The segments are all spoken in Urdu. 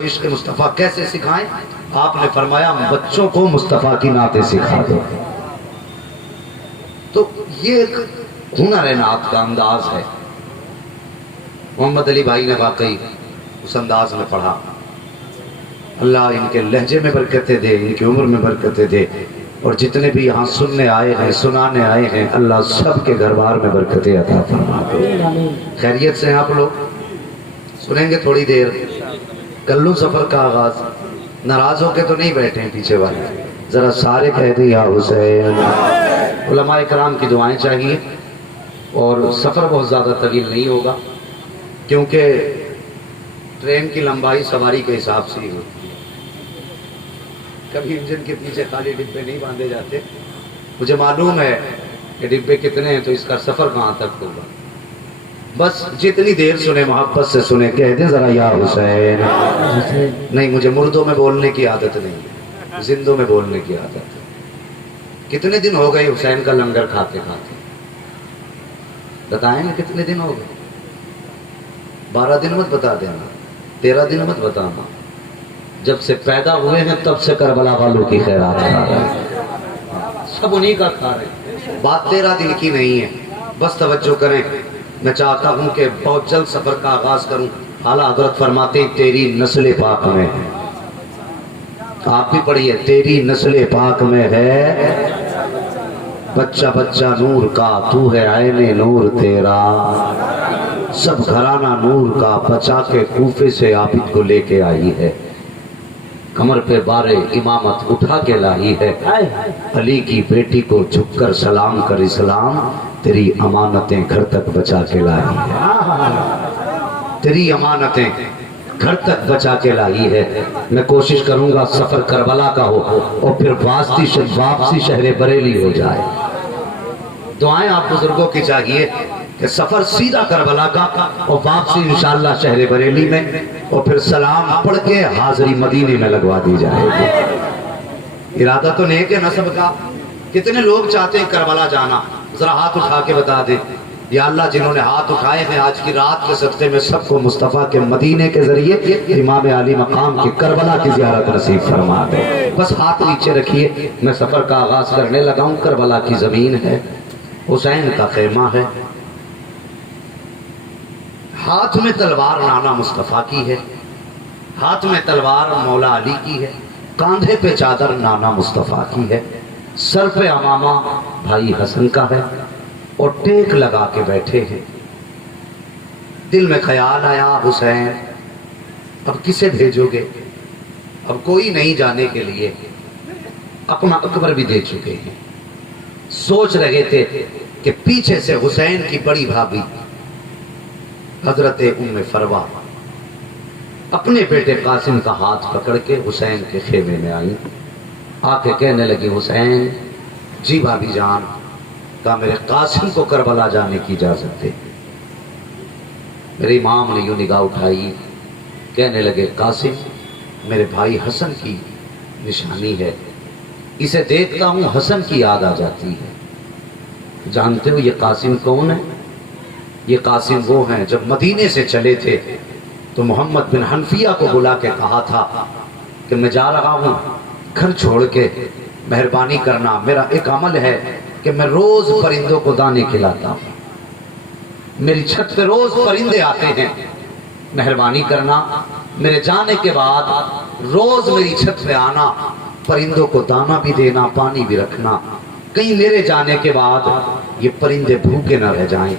عشق مصطفیٰ کیسے سکھائیں؟ آپ نے فرمایا بچوں کو مصطفیٰ کی نعتیں سکھا دو۔ تو یہ ایک ہنر ہے، نعت کا انداز ہے۔ محمد علی بھائی نے واقعی اس انداز میں پڑھا۔ اللہ ان کے لہجے میں برکتیں دے، ان کی عمر میں برکتیں دے، اور جتنے بھی یہاں سننے آئے ہیں، سنانے آئے ہیں، اللہ سب کے گھر بار میں برکتیں عطا فرما دے۔ خیریت سے ہیں آپ لوگ؟ سنیں گے تھوڑی دیر، کر لوں سفر کا آغاز؟ ناراض ہو کے تو نہیں بیٹھے ہیں پیچھے والے؟ ذرا سارے کہہ دیں یا حسین۔ علماء کرام کی دعائیں چاہیے، اور سفر بہت زیادہ طویل نہیں ہوگا، کیونکہ ٹرین کی لمبائی سواری کے حساب سے ہی ہوتی ہے۔ کبھی انجن کے پیچھے خالی ڈبے نہیں باندھے جاتے۔ مجھے معلوم ہے کہ ڈبے کتنے ہیں، تو اس کا سفر کہاں تک ہوگا۔ بس جتنی دیر سنے محبت سے سنے، کہہ دیں ذرا یا حسین۔ نہیں، مجھے مردوں میں بولنے کی عادت نہیں ہے، زندوں میں بولنے کی عادت ہے۔ کتنے دن ہو گئے حسین کا لنگر کھاتے کھاتے؟ بتائیں گے کتنے دن ہو گئے؟ 12 دن مت بتا دینا، 13 دن مت بتانا۔ جب سے پیدا ہوئے ہیں تب سے کربلا والوں کی خیرات کھا رہے ہیں، سب انہی کا کھا رہے ہیں۔ بات 13 دن کی نہیں ہے، بس توجہ کریں۔ میں چاہتا ہوں کہ بہت جلد سفر کا آغاز کروں۔ اعلیٰ حضرت فرماتے ہیں تیری نسل پاک میں ہے، آپ بھی پڑھیے، تیری نسل پاک میں ہے بچہ بچہ نور کا، تو ہے عین نور تیرا، سب گھرانہ نور کا، بچا کے کوفے سے عابد کو لے کے آئی ہے، کمر پہ بارے امامت اٹھا کے لائی ہے، علی کی بیٹی کو جھک کر سلام کر اسلام، تیری امانتیں گھر تک بچا کے لائی ہے، تیری امانتیں گھر تک بچا کے لائی ہے۔ میں کوشش کروں گا سفر کربلا کا ہو، اور پھر واپسی شہر بریلی ہو جائے۔ دعائیں آپ بزرگوں کی چاہیے کہ سفر سیدھا کربلا کا، اور واپسی انشاءاللہ شہر بریلی میں، اور پھر سلام پڑھ کے حاضری مدینے میں لگوا دی جائے گی۔ ارادہ تو نیک ہے نا سب کا؟ کتنے لوگ چاہتے ہیں کربلا جانا؟ ذرا ہاتھ اٹھا کے بتا دیں۔ یا اللہ، جنہوں نے ہاتھ اٹھائے ہیں آج کی رات کے صدقے میں سب کو مصطفیٰ کے مدینے کے ذریعے امام علی مقام کی کربلا کی زیارت نصیب فرما دے۔ بس ہاتھ نیچے رکھیے، میں سفر کا آغاز کرنے لگا ہوں۔ کربلا کی زمین ہے، حسین کا خیمہ ہے، ہاتھ میں تلوار نانا مصطفیٰ کی ہے، ہاتھ میں تلوار مولا علی کی ہے، کاندھے پہ چادر نانا مصطفیٰ کی ہے، سر پہ امامہ بھائی حسن کا ہے، اور ٹیک لگا کے بیٹھے ہیں۔ دل میں خیال آیا حسین اب کسے بھیجو گے؟ اب کوئی نہیں جانے کے لیے، اپنا اکبر بھی دے چکے ہیں۔ سوچ رہے تھے کہ پیچھے سے حسین کی بڑی بھابھی حضرت ام فروا اپنے بیٹے قاسم کا ہاتھ پکڑ کے حسین کے خیمے میں آئی، آ کے کہنے لگی حسین جی بھابھی جان، کہا میرے قاسم کو کربلا جانے کی اجازت دے۔ میرے امام نے یوں نگاہ اٹھائی، کہنے لگے قاسم میرے بھائی حسن کی نشانی ہے، اسے دیکھتا ہوں حسن کی یاد آ جاتی ہے۔ جانتے ہو یہ قاسم کون ہے؟ یہ قاسم وہ ہیں جب مدینے سے چلے تھے تو محمد بن حنفیہ کو بلا کے کہا تھا کہ میں جا رہا ہوں گھر چھوڑ کے، مہربانی کرنا، میرا ایک عمل ہے کہ میں روز پرندوں کو دانے کھلاتا ہوں، میری چھت پہ روز پرندے آتے ہیں، مہربانی کرنا میرے جانے کے بعد روز میری چھت پہ آنا، پرندوں کو دانا بھی دینا، پانی بھی رکھنا، کہیں میرے جانے کے بعد یہ پرندے بھوکے نہ رہ جائیں۔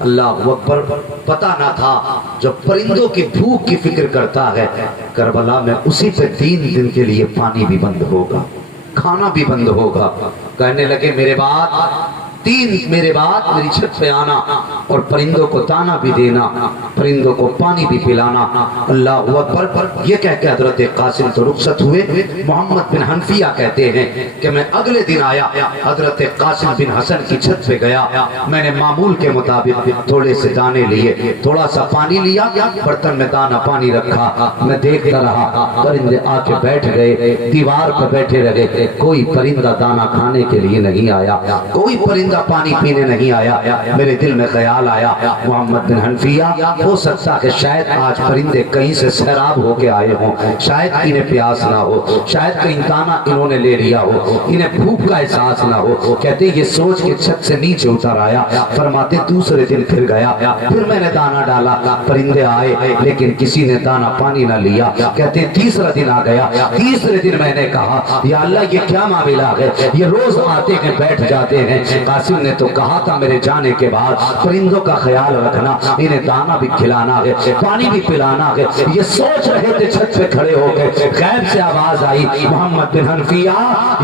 اللہ اکبر، پتہ نہ تھا جو پرندوں کی بھوک کی فکر کرتا ہے، کربلا میں اسی پہ 3 دن کے لیے پانی بھی بند ہوگا، کھانا بھی بند ہوگا۔ کہنے لگے میرے بعد میری چھت پہ آنا، اور پرندوں کو دانا بھی دینا، پرندوں کو پانی بھی پلانا۔ اللہ اکبر، یہ کہہ کے حضرت قاسم تو رخصت ہوئے۔ محمد بن حنفیہ کہتے ہیں کہ میں اگلے دن آیا، حضرت قاسم بن حسن کی چھت پہ گیا، میں نے معمول کے مطابق تھوڑے سے دانے لیے، تھوڑا سا پانی لیا، برتن میں دانا پانی رکھا، میں دیکھتا رہا، پرندے آ کے بیٹھ گئے، دیوار پہ بیٹھے رہے، کوئی پرندہ دانا کھانے کے لیے نہیں آیا، کوئی پرندہ کا پانی پینے نہیں آیا، میرے دل میں خیال آیا محمد بن حنفیہ ہو سکتا کہ شاید آج پرندے کہیں سے سیراب ہو کے آئے ہوں، شاید انہیں پیاس نہ ہو، شاید کہیں دانا انہوں نے لے لیا ہو، انہیں بھوک کا احساس نہ ہو۔ کہتے یہ سوچ کے چھت سے نیچے اتر آیا، فرماتے دوسرے دن پھر گیا، پھر میں نے دانا ڈالا، پرندے آئے لیکن کسی نے دانا پانی نہ لیا۔ کہتے تیسرا دن آ گیا، تیسرے دن میں نے کہا یا اللہ یہ کیا معاملہ ہے، یہ روز آتے ہیں بیٹھ جاتے ہیں۔ قاسم نے تو کہا تھا میرے جانے کے بعد پرندوں کا خیال رکھنا، انہیں دانا بھی کھلانا ہے، پانی بھی پلانا ہے۔ یہ سوچ رہے تھے چھت پہ کھڑے ہو کے، غیب سے آواز آئی محمد بن حنفیہ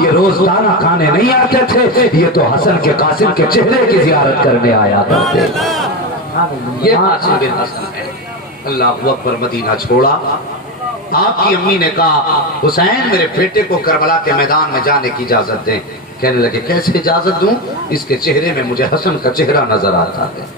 یہ روز دانا کھانے نہیں آتے تھے، یہ تو حسن کے قاسم کے چہرے کی زیارت کرنے آیا کرتے۔ یہ قاسم بن حسن ہے۔ اللہ اکبر۔ مدینہ چھوڑا، آپ کی امی نے کہا حسین میرے بیٹے کو کربلا کے میدان میں جانے کی اجازت دیں۔ کہنے لگے کیسے اجازت دوں، اس کے چہرے میں مجھے حسن کا چہرہ نظر آتا ہے،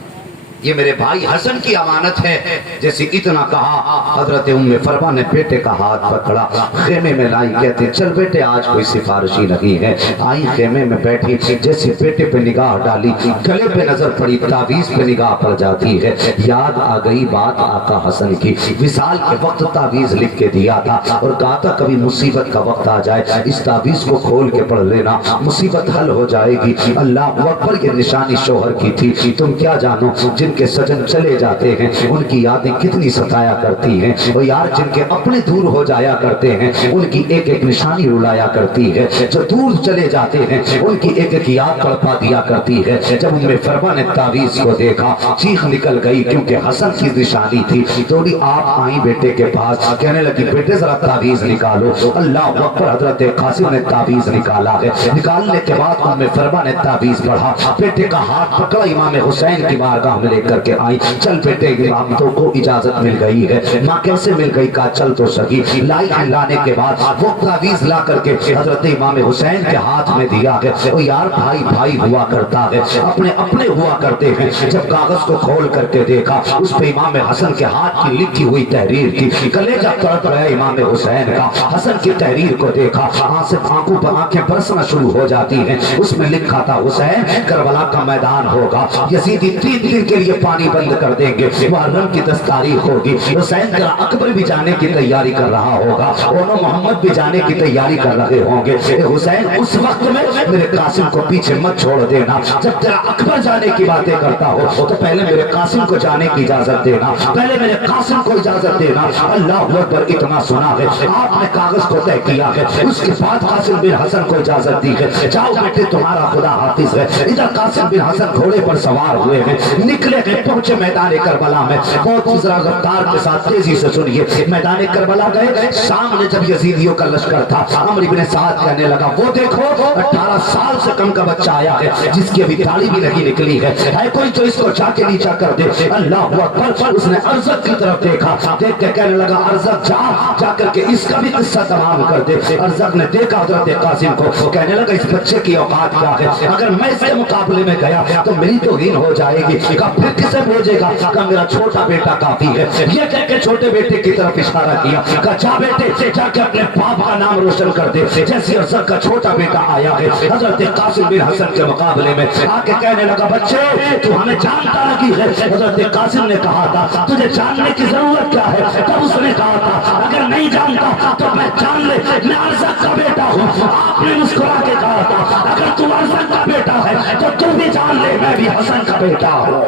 یہ میرے بھائی حسن کی امانت ہے۔ جیسے اتنا کہا حضرت ام فروا نے بیٹے کا ہاتھ پکڑا، خیمے میں لائی، کہتے چل بیٹے آج کوئی سفارشی نہیں ہے۔ آئی خیمے میں بیٹھی، جیسے بیٹے پہ نگاہ ڈالی، گلے پہ نظر پڑی، تعویذ پہ نگاہ پڑ جاتی ہے۔ یاد آ گئی بات آقا حسن کی، وصال کے وقت تعویذ لکھ کے دیا تھا اور کہا تھا کبھی مصیبت کا وقت آ جائے اس تعویذ کو کھول کے پڑھ لینا، مصیبت حل ہو جائے گی۔ اللہ اکبر۔ یہ نشانی شوہر کی تھی، تم کیا جانو جن کے سجن چلے جاتے ہیں ان کی یادیں کتنی ستایا کرتی ہیں، اور یار جن کے اپنے دور ہو جایا کرتے ہیں ان کی ایک ایک نشانی رلایا کرتی ہے، جو دور چلے جاتے ہیں ان کی ایک ایک یاد تڑپا دیا کرتی ہے۔ جب ام فروا نے تعویذ کو دیکھا چیخ نکل گئی، کیونکہ حسن کی نشانی تھی۔ تھوڑی آپ آئیں بیٹے کے پاس، کہنے لگی بیٹے ذرا تعویذ نکالو۔ اللہ اکبر۔ حضرت قاسم نے تعویذ نکالا ہے، نکالنے کے بعد ام فروا نے تعویذ پڑھا، بیٹے کا ہاتھ پکڑا، امام حسین کی بارگاہ میں لے کر کے آئی۔ چل بیٹے امام تو کو اجازت مل گئی ہے۔ ماں کیسے مل گئی؟ کہا چل تو سکی۔ لائی، لانے کے بعد وہ تعویذ لا کر کے حضرت امام حسین کے ہاتھ میں دیا ہے۔ او یار بھائی بھائی ہوا کرتا ہے، اپنے اپنے ہوا کرتے ہیں۔ جب کاغذ کو کھول کر کے دیکھا اس پہ امام حسن کے ہاتھ کی لکھی ہوئی تحریر تھی۔ کلیجہ تڑپ رہا امام حسین کا۔ حسن کی تحریر کو دیکھا، آنکھوں پر آنکھیں برسنا شروع ہو جاتی ہیں۔ اس میں لکھا تھا حسین کربلا کا میدان ہوگا، یزیدی 3 دن کے لیے پانی بند کر دیں گے، محرم کی 10 تاریخ ہوگی، حسین کا اکبر بھی جانے کی تیاری کر رہا ہوگا، اونو محمد بھی جانے کی تیاری کر رہے ہوں گے۔ حسین اس وقت میں میرے قاسم کو پیچھے مت چھوڑ دینا، جب تیرا اکبر جانے کی باتیں کرتا ہو تو پہلے میرے قاسم کو جانے کی اجازت دینا، پہلے میرے قاسم کو اجازت دینا۔ اللہ اکبر۔ اتنا سنا ہے، آپ نے کاغذ کو طے کیا ہے، اس کے بعد قاسم بن حسن کو اجازت دی ہے، جاؤ بیٹے تمہارا خدا حافظ ہے۔ ادھر قاسم بن حسن گھوڑے پر سوار ہوئے ہیں، نکلے گئے، پہنچے میدان کربلا میں۔ بہت ذرا رفتار کے ساتھ تیزی سے سنیے، میدان کربلا گئے، سامنے جب یزیدیوں کا لشکر تھا، عمرو بن سعد کہنے لگا وہ دیکھو 18 سال سے کم کا بچہ آیا ہے جس کی ابھی داڑھی بھی نہیں نکلی ہے کوئی تو اس کو جا کے نیچا کر دے۔ اللہ اکبر۔ اس نے ارزق کی طرف دیکھا، دیکھ کے کہنے لگا ارزق جا کر کے اس کا بھی قصہ تمام کر دے۔ ارزق نے دیکھا حضرت قاسم کو، کہنے لگا اس بچے کی اوقات کیا ہے، اگر میں اس کے مقابلے میں گیا تو میری توہین ہو جائے گی، کہا پھر کسے بھیجے گا؟ کہا میرا چھوٹا بیٹا کافی ہے۔ یہ کہہ کے چھوٹے بیٹے کی طرف اشارہ کیا، کہا جا بیٹے جا کے اپنے باپ کا نام روشن کر دے۔ جیسے ارزق کا چھوٹا بیٹا آیا ہے حضرت قاسم بن حسن کے مقابلے میں، آ کے کہنے لگا بچے تو ہمیں جانتا نہیں ہے۔ حضرت قاسم نے کہا تھا تجھے جاننے کی ضرورت کیا ہے؟ تب اس نے کہا تھا اگر نہیں جانتا تو میں جان لے میں ارزق کا بیٹا ہوں۔ آپ نے مسکرا کے کہا تھا اگر تو ارزق کا بیٹا ہے تو تم بھی جان لے میں بھی حسن کا بیٹا ہوں،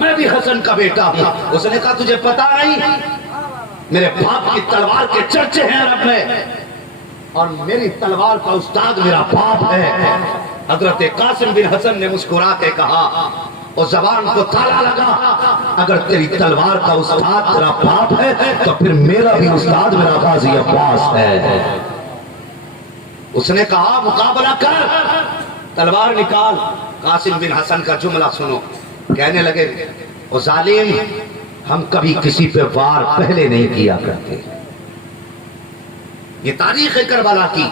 میں بھی حسن کا بیٹا ہوں۔ اس نے کہا تجھے پتا نہیں میرے باپ کی تلوار کے چرچے ہیں عرب میں، اور میری تلوار کا استاد میرا باپ ہے۔ حضرت قاسم بن حسن نے مسکرا کے کہا اور زبان کو تالا لگا اگر تیری تلوار کا استاد تیرا باپ ہے تو پھر میرا بھی استاد میرا غازی عباس ہے۔ اس نے کہا مقابلہ کر، تلوار نکال۔ قاسم بن حسن کا جملہ سنو، کہنے لگے او ظالم ہم کبھی کسی پہ وار پہلے نہیں کیا کرتے، یہ تاریخ کربلا کی،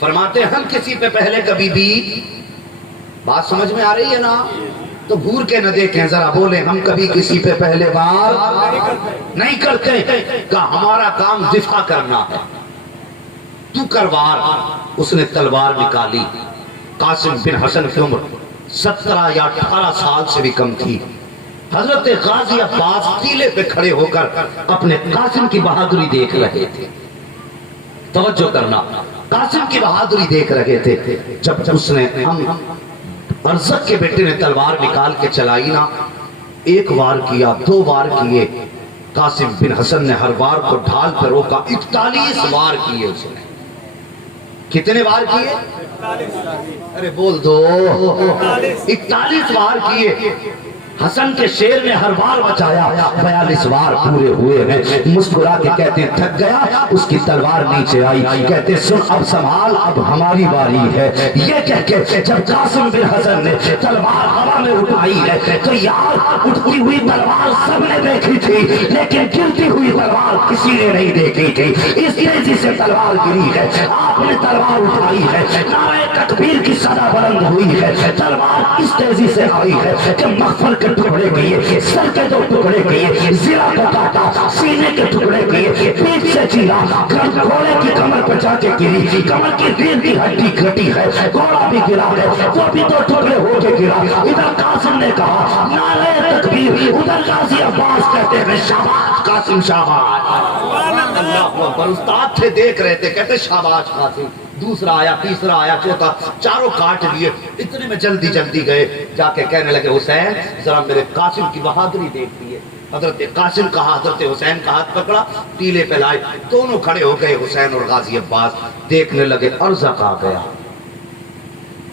فرماتے ہم کسی پہ پہلے کبھی بھی، بات سمجھ میں آ رہی ہے نا؟ تو گھور کے نہ دیکھیں، ذرا بولیں ہم کبھی کسی پہ پہلے وار نہیں کرتے، کہ ہمارا کام دفاع کرنا ہے، تو کر وار۔ اس نے تلوار نکالی، قاسم بن حسن کی عمر 17 یا 18 سال سے بھی کم تھی۔ حضرت غازی عباس ٹیلے پہ کھڑے ہو کر اپنے قاسم کی بہادری دیکھ رہے تھے۔ توجہ کرنا، قاسم کی بہادری دیکھ رہے تھے۔ جب اس نے ارزق کے بیٹے نے تلوار نکال کے چلائی نا، ایک وار کیا، 2 وار کیے، قاسم بن حسن نے ہر وار کو ڈھال پہ روکا، 41 وار کیے اس نے۔ کتنے وار کیے؟ ارے بول دو، 41 وار کیے۔ حسن کے شیر نے ہر وار بچایا، 42 وار پورے ہوئے ہیں۔ مسکرا کے کہتے ہیں تھک گیا، اس کی تلوار نیچے آئی، کہتے سن اب سنبھال، اب ہماری باری ہے۔ یہ کہہ کے جب قاسم بن حسن نے تلوار ہوا میں اٹھائی ہے تو یار اٹھتی ہوئی تلوار سب نے دیکھی تھی، لیکن گرتی ہوئی تلوار کسی نے نہیں دیکھی تھی۔ اس تیزی سے تلوار گری ہے، آپ نے تلوار اٹھائی ہے، نعرہ تکبیر کی صدا بلند ہوئی ہے، تلوار اس تیزی سے آئی ہے کہ مغفر کے ٹکڑے کیے، سر کے 2 ٹکڑے کیے، زرہ کو کاٹا، سینے کے ٹکڑے کیے، پیٹ سے چیرا، گھوڑے کی کمر پہ جا کے گری، کمر کی ریڑھ کی ہڈی کٹی ہے، گھوڑا بھی گرا ہے، وہ بھی 2 ٹکڑے ہو کے گرا۔ ادھر قاسم نے کہا نعرہ تکبیر، ادھر غازی عباس کہتے ہیں شاباش قاسم شاباش۔ اللہ اکبر، استاد تھے دیکھ رہے تھے، کہتے شاباش قاسم۔ دوسرا آیا، تیسرا آیا، چوتھا، چاروں کاٹ لیے۔ اتنے میں جلدی جلدی گئے، جا کے کہنے لگے حسین ذرا میرے قاسم کی بہادری دیکھتی ہے۔ حضرت قاسم کہا، حضرت حسین کا ہاتھ پکڑا، ٹیلے پہ لائے، دونوں کھڑے ہو گئے، حسین اور غازی عباس دیکھنے لگے۔ ارزق آ گیا۔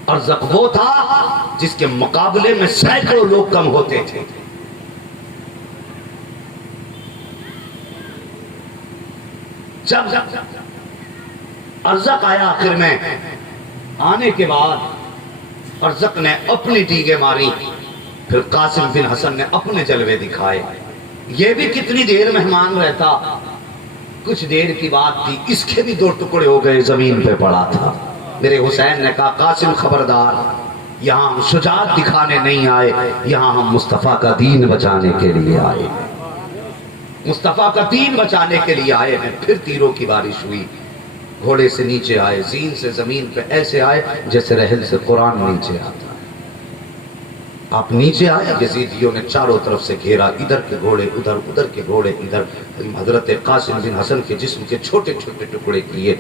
ارزق وہ تھا جس کے مقابلے میں سینکڑوں لوگ کم ہوتے تھے۔ جب ارزق آیا آخر میں، آنے کے بعد ارزق نے اپنی ٹیگے ماری، پھر قاسم بن حسن نے اپنے جلوے دکھائے۔ یہ بھی کتنی دیر مہمان رہتا، کچھ دیر کی بات تھی، اس کے بھی 2 ٹکڑے ہو گئے، زمین پہ پڑا تھا۔ میرے حسین نے کہا قاسم خبردار، یہاں ہم شجاعت دکھانے نہیں آئے، یہاں ہم مصطفیٰ کا دین بچانے کے لیے آئے ہیں، مصطفیٰ کا دین بچانے کے لیے آئے ہیں۔ پھر تیروں کی بارش ہوئی، گھوڑے سے نیچے آئے، زین سے زمین پہ ایسے آئے جیسے رحل سے قرآن نیچے آتا ہے۔ آپ نیچے آئے، یزیدیوں نے چاروں طرف سے گھیرا، ادھر کے گھوڑے ادھر، ادھر کے گھوڑے ادھر۔ حضرت قاسم بن حسن کے جسم کے چھوٹے چھوٹے ٹکڑے کیے۔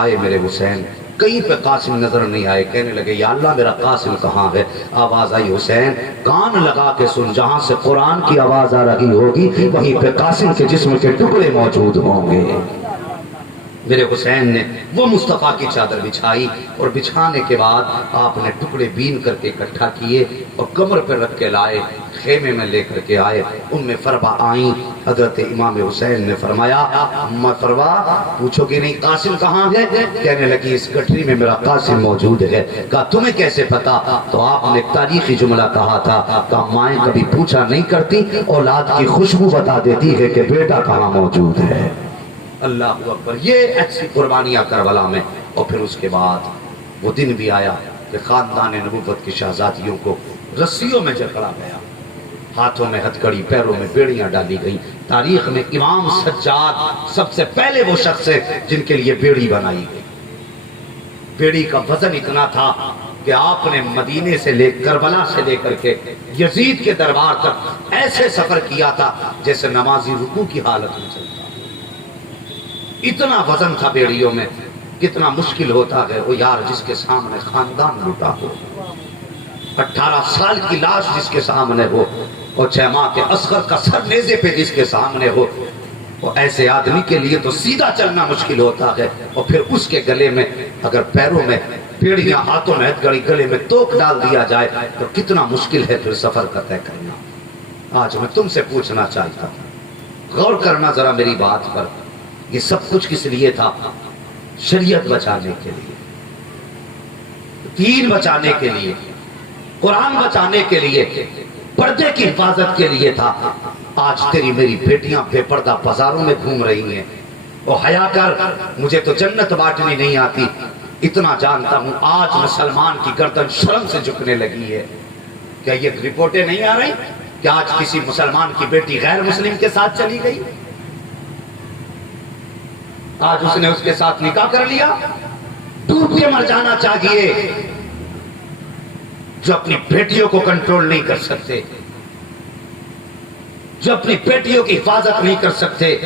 آئے میرے حسین، کہیں پہ قاسم نظر نہیں آئے، کہنے لگے یا اللہ میرا قاسم کہاں ہے؟ آواز آئی حسین کان لگا کے سن، جہاں سے قرآن کی آواز آ رہی ہوگی وہیں پہ قاسم کے جسم کے ٹکڑے موجود ہوں گے۔ میرے حسین نے وہ مصطفیٰ کی چادر بچھائی، اور بچھانے کے بعد آپ نے ٹکڑے بین کر کے اکٹھا کیے اور کمر پہ رکھ کے لائے، خیمے میں لے کر کے آئے۔ ام فروا آئیں، حضرت امام حسین نے فرمایا ام فروا پوچھو کہ نہیں قاسم کہاں ہے؟ کہنے لگی اس گٹری میں میرا قاسم موجود ہے۔ کہا تمہیں کیسے پتا؟ تو آپ نے ایک تاریخی جملہ کہا تھا، کہا مائیں کبھی پوچھا نہیں کرتی، اولاد کی خوشبو بتا دیتی ہے کہ بیٹا کہاں موجود ہے۔ اللہ اکبر، یہ ایسی قربانیاں کربلا میں۔ اور پھر اس کے بعد وہ دن بھی آیا کہ خاندان نبوت کی شہزادیوں کو رسیوں میں جکڑا گیا، ہاتھوں میں ہتھکڑی، پیروں میں بیڑیاں ڈالی گئی۔ تاریخ میں امام سجاد سب سے پہلے وہ شخص ہے جن کے لیے بیڑی بنائی گئی۔ بیڑی کا وزن اتنا تھا کہ آپ نے مدینے سے لے کربلا سے لے کر کے یزید کے دربار تک ایسے سفر کیا تھا جیسے نمازی رکوع کی حالت میں چلتا۔ اتنا وزن تھا بیڑیوں میں۔ کتنا مشکل ہوتا ہے وہ یار جس کے سامنے خاندان لٹا ہو، 18 سال کی لاش جس کے سامنے ہو، اور 6 ماہ کے اصغر کا سر نیزے پہ جس کے سامنے ہو، وہ ایسے آدمی کے لیے تو سیدھا چلنا مشکل ہوتا ہے، اور پھر اس کے گلے میں اگر پیروں میں بیڑیاں، ہاتھوں میں ہتھکڑی، گلے میں توک ڈال دیا جائے تو کتنا مشکل ہے پھر سفر کا طے کرنا۔ آج میں تم سے پوچھنا چاہتا ہوں، غور کرنا ذرا میری بات پر، یہ سب کچھ کس لیے تھا؟ شریعت بچانے کے لیے، دین بچانے کے لیے، قرآن بچانے کے لیے، پردے کی حفاظت کے لیے تھا۔ آج تیری میری بیٹیاں بے پردہ بازاروں میں گھوم رہی ہیں، وہ حیا کر، مجھے تو جنت بانٹنی نہیں آتی۔ اتنا جانتا ہوں آج مسلمان کی گردن شرم سے جھکنے لگی ہے۔ کیا یہ رپورٹیں نہیں آ رہی کہ آج کسی مسلمان کی بیٹی غیر مسلم کے ساتھ چلی گئی؟ آج اس نے اس کے ساتھ نکاح کر لیا، ڈوب کے مر جانا چاہیے۔ جو اپنی بیٹیوں کو کنٹرول نہیں کر سکتے، جو اپنی بیٹیوں کی حفاظت نہیں کر سکتے،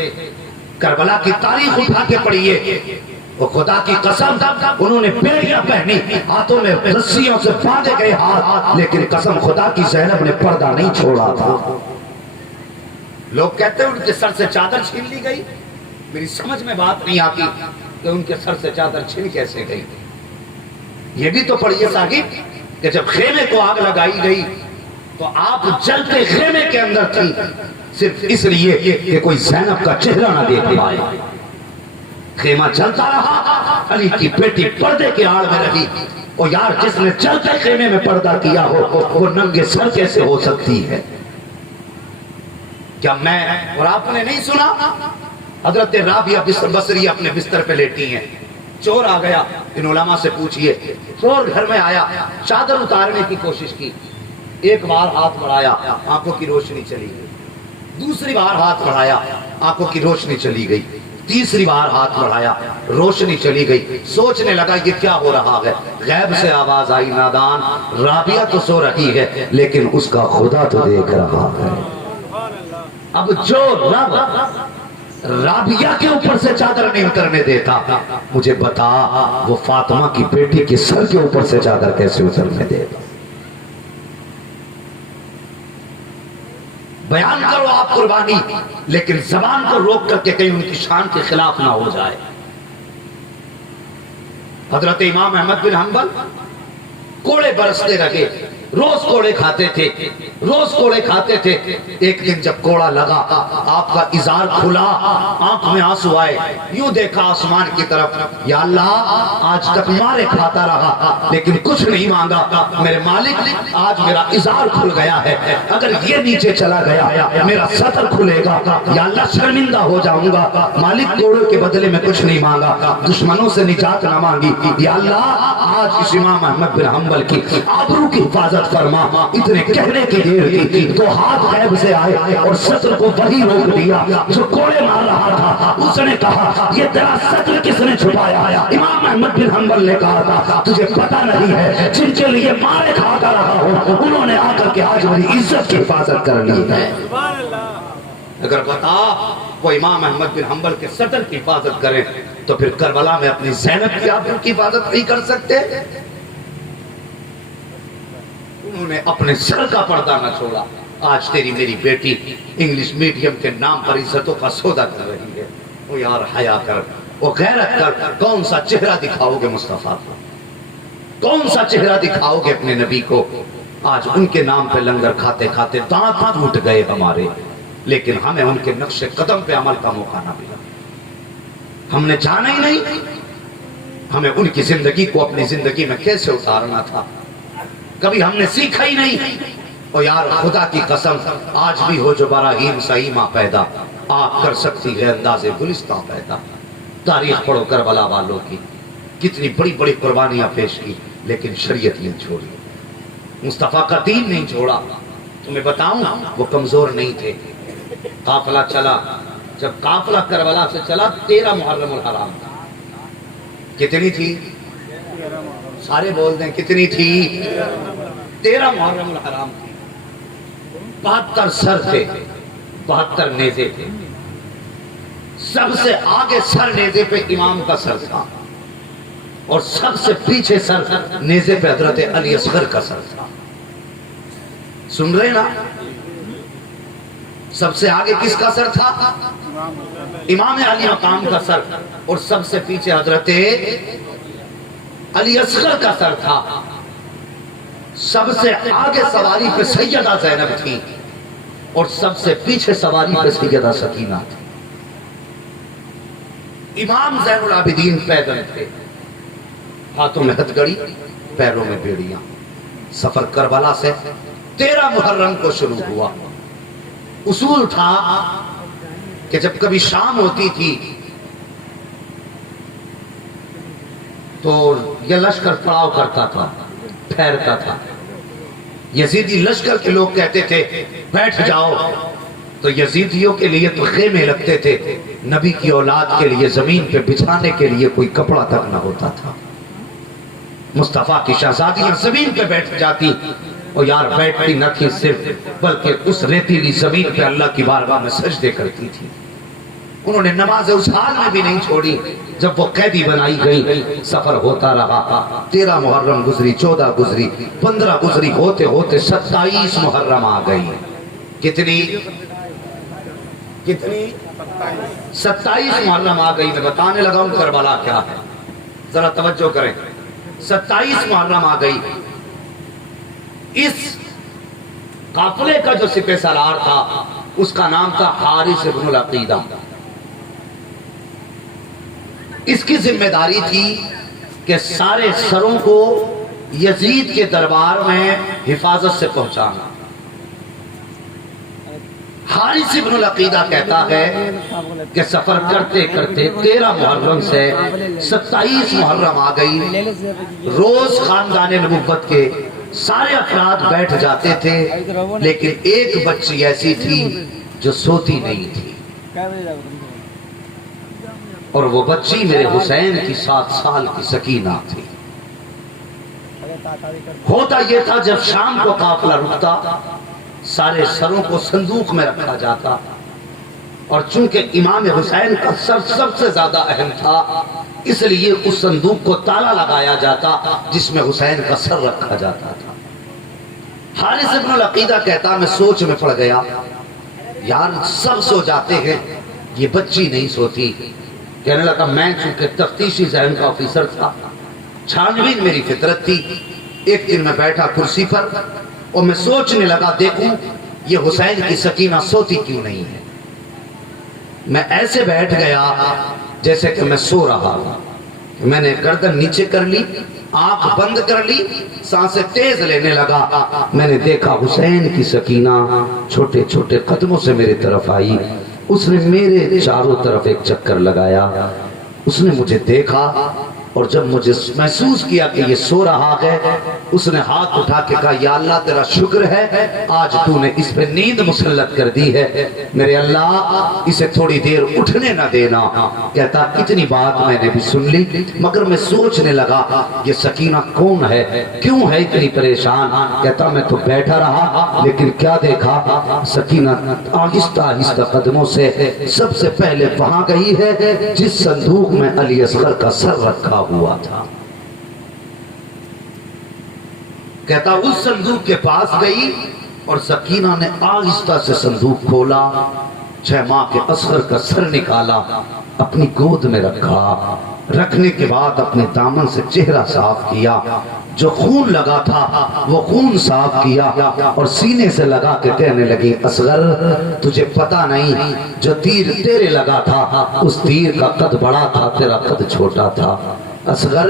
کربلا کی تاریخ اٹھا کے پڑھیے، وہ خدا کی قسم انہوں نے بیڑیاں پہنی، ہاتھوں میں رسیوں سے باندھے گئے ہاتھ، لیکن قسم خدا کی زینب نے پردہ نہیں چھوڑا تھا۔ لوگ کہتے ہیں ان کے سر سے چادر چھین لی گئی، میری سمجھ میں بات نہیں آتی کہ ان کے سر سے چادر چھین کیسے گئی۔ یہ بھی تو پڑھیے صاحب کہ جب خیمے کو آگ لگائی گئی تو آپ جلتے خیمے کے اندر تھی، صرف اس لیے کہ کوئی زینب کا چہرہ نہ دیکھ پائے۔ خیمہ چلتا رہا، علی کی بیٹی پردے کے آڑ میں رہی۔ اور یار جس نے چلتے خیمے میں پردہ کیا ہو وہ ننگے سر کیسے ہو سکتی ہے؟ کیا میں اور آپ نے نہیں سنا حضرت رابعہ بصری اپنے بستر پہ لیٹی ہیں، چور آ گیا، ان علماء سے پوچھئے، چور گھر میں آیا، چادر اتارنے کی کوشش کی، ایک بار ہاتھ بڑھایا، آنکھوں کی روشنی چلی گئی، دوسری بار ہاتھ بڑھایا، آنکھوں کی روشنی چلی گئی، تیسری بار ہاتھ بڑھایا، روشنی چلی گئی، سوچنے لگا یہ کیا ہو رہا ہے، غیب سے آواز آئی، نادان رابعہ تو سو رہی ہے لیکن اس کا خدا تو دیکھ رہا ہے۔ اب جو رب رابعہ کے اوپر سے چادر نہیں اترنے دیتا، مجھے بتا وہ فاطمہ کی بیٹی کے سر کے اوپر سے چادر کیسے اترنے دیتا؟ بیان کرو آپ قربانی، لیکن زبان کو روک کر کے کہیں ان کی شان کے خلاف نہ ہو جائے۔ حضرت امام احمد بن حنبل کوڑے برستے رہے، روز کوڑے کھاتے تھے، روز کوڑے کھاتے تھے۔ ایک دن جب کوڑا لگا، آپ کا ازار کھلا، آنکھ میں آنسو آئے، یوں دیکھا آسمان کی طرف، یا اللہ آج تک مارے کھاتا رہا لیکن کچھ نہیں مانگا، میرے مالک آج میرا ازار کھل گیا ہے، اگر یہ نیچے چلا گیا میرا سطر کھلے گا، یا اللہ شرمندہ ہو جاؤں گا۔ مالک کوڑے کے بدلے میں کچھ نہیں مانگا، دشمنوں سے نجات نہ مانگی، یا اللہ آج اس امام احمد بن حنبل کی آبرو کی حفاظت فرما۔ اتنے کہنے کی دیر تھی تو ہاتھ غیب سے آئے اور سطر کو وہی روک دیا جو کوڑے مار رہا تھا۔ اس نے کہا یہ تیرا سطر کس نے چھپایا؟ امام احمد بن حنبل نے کہا تھا تجھے پتہ نہیں ہے جن کے لیے مارے کھاتا رہا ہوں انہوں نے آ کر کے آج میری عزت کی حفاظت کر لی ہے۔ اگر بتا وہ امام احمد بن حنبل کے سطر کی حفاظت کرے تو پھر کربلا میں اپنی زینب کی آبرو کی حفاظت نہیں کر سکتے؟ انہوں نے اپنے سر کا پردہ نہ چھوڑا۔ آج تیری میری بیٹی انگلش میڈیم کے نام پر عزتوں کا سودا کر رہی ہے۔ وہ یار حیا کر، وہ غیرت کر، کون سا چہرہ دکھاؤ گے مصطفیٰ کو؟ کون سا چہرہ دکھاؤ گے اپنے نبی کو؟ آج ان کے نام پہ لنگر کھاتے کھاتے دانت ٹوٹ گئے ہمارے، لیکن ہمیں ان کے نقش قدم پہ عمل کا موقع نہ ملا۔ ہم نے جانا ہی نہیں ہمیں ان کی زندگی کو اپنی زندگی میں کیسے اتارنا تھا، کبھی ہم نے سیکھا ہی نہیں۔ اور یار خدا کی قسم آج بھی ہو جو براہیم سیمہ پیدا، آپ کر سکتی ہے انداز گلستان پیدا۔ تاریخ پڑھو کربلا والوں کی، کتنی بڑی بڑی قربانیاں پیش کی لیکن شریعت نہیں چھوڑی، مصطفیٰ کا دین نہیں چھوڑا۔ تمہیں بتاؤں وہ کمزور نہیں تھے۔ قافلہ چلا، جب قافلہ کربلا سے چلا 13 محرم الحرام، کتنی تھی؟ سارے بول دیں کتنی تھی؟ 13 محرم الحرام تھی۔ 72 سر تھے، 72 نیزے تھے، سب سے آگے سر نیزے پہ امام کا سر تھا اور سب سے پیچھے سر نیزے پہ حضرت علی اصغر کا سر تھا۔ سن رہے نا؟ سب سے آگے کس کا سر تھا؟ امام علی مقام کا سر، اور سب سے پیچھے حضرت علی اصغر کا سر تھا۔ سب سے آگے سواری پہ سیدہ زینب تھی اور سب سے پیچھے سواری پہ سیدہ سکینہ تھی۔ امام زین العابدین پیدل تھے، ہاتھوں میں ہتھکڑی، پیروں میں بیڑیاں۔ سفر کربلا سے 13 محرم کو شروع ہوا۔ اصول تھا کہ جب کبھی شام ہوتی تھی تو یہ لشکر پڑاؤ کرتا تھا، ٹھہرتا تھا۔ یزیدی لشکر کے لوگ کہتے تھے بیٹھ جاؤ، تو یزیدیوں کے لیے تو خیمے لگتے تھے، نبی کی اولاد کے لیے زمین پہ بچھانے کے لیے کوئی کپڑا تک نہ ہوتا تھا۔ مصطفیٰ کی شہزادیاں زمین پہ بیٹھ جاتی، اور یار بیٹھتی نہ تھی صرف، بلکہ اس ریتیلی زمین پہ اللہ کی بارگاہ میں سجدے کرتی تھی۔ انہوں نے نماز اس حال میں بھی نہیں چھوڑی جب وہ قیدی بنائی گئی۔ سفر ہوتا رہا، 13 محرم گزری، 14 گزری، 15 گزری، ہوتے ہوتے 27 محرم آ گئی۔ کتنی 27 محرم آ گئی۔ میں بتانے لگا ہوں کربلا کیا ہے، ذرا توجہ کریں۔ 27 محرم آ گئی۔ اس قافلے کا جو سپہ سالار تھا اس کا نام تھا حارث بن العقیدہ۔ اس کی ذمہ داری تھی کہ سارے سروں کو یزید کے دربار میں حفاظت سے پہنچانا۔ حارث بن العقیدہ کہتا ہے کہ سفر کرتے کرتے 13 محرم سے 27 محرم آ گئی۔ روز خاندان نبوت کے سارے افراد بیٹھ جاتے تھے، لیکن ایک بچی ایسی تھی جو سوتی نہیں تھی، اور وہ بچی میرے حسین کی 7 سال کی سکینہ تھی۔ ہوتا یہ تھا جب شام کو قافلہ رکتا، سارے سروں کو صندوق میں رکھا جاتا، اور چونکہ امام حسین کا سر سب سے زیادہ اہم تھا، اس لیے اس صندوق کو تالا لگایا جاتا جس میں حسین کا سر رکھا جاتا تھا۔ حارث بن العقیدہ کہتا میں سوچ میں پڑ گیا، یار سب سو جاتے ہیں، یہ بچی نہیں سوتی۔ کہنے لگا میں چونکہ تفتیشی ذہن کا آفیسر تھا، چھانبین میری فطرت تھی، ایک دن میں بیٹھا کرسی پر اور میں سوچنے لگا دیکھوں یہ حسین کی سکینہ سوتی کیوں نہیں ہے۔ میں ایسے بیٹھ گیا جیسے کہ میں سو رہا ہوں۔ میں نے گردن نیچے کر لی، آنکھ بند کر لی، سانسیں تیز لینے لگا۔ میں نے دیکھا حسین کی سکینہ چھوٹے چھوٹے قدموں سے میرے طرف آئی۔ اس نے میرے چاروں طرف ایک چکر لگایا، اس نے مجھے دیکھا، اور جب مجھے محسوس کیا کہ یہ سو رہا ہے، اس نے ہاتھ اٹھا کے کہا یا اللہ تیرا شکر ہے آج تو نے اس پہ نیند مسلط کر دی ہے، میرے اللہ اسے تھوڑی دیر اٹھنے نہ دینا۔ کہتا اتنی بات میں نے بھی سن لی، مگر میں سوچنے لگا یہ سکینہ کون ہے، کیوں ہے اتنی پریشان۔ کہتا میں تو بیٹھا رہا، لیکن کیا دیکھا، سکینہ آہستہ آہستہ قدموں سے سب سے پہلے وہاں گئی ہے جس صندوق میں علی اصغر کا سر رکھا ہوا تھا۔ کہتا اس صندوق کے پاس گئی اور سکینہ نے آہستہ سے صندوق کھولا، 6 ماہ کے اصغر کا سر نکالا، اپنی گود میں رکھا، رکھنے کے بعد اپنے دامن سے چہرہ صاف کیا، جو خون لگا تھا وہ خون صاف کیا، اور سینے سے لگا کے کہنے لگی اصغر تجھے پتا نہیں جو تیر تیرے لگا تھا اس تیر کا قد بڑا تھا، تیرا قد چھوٹا تھا۔ اصغر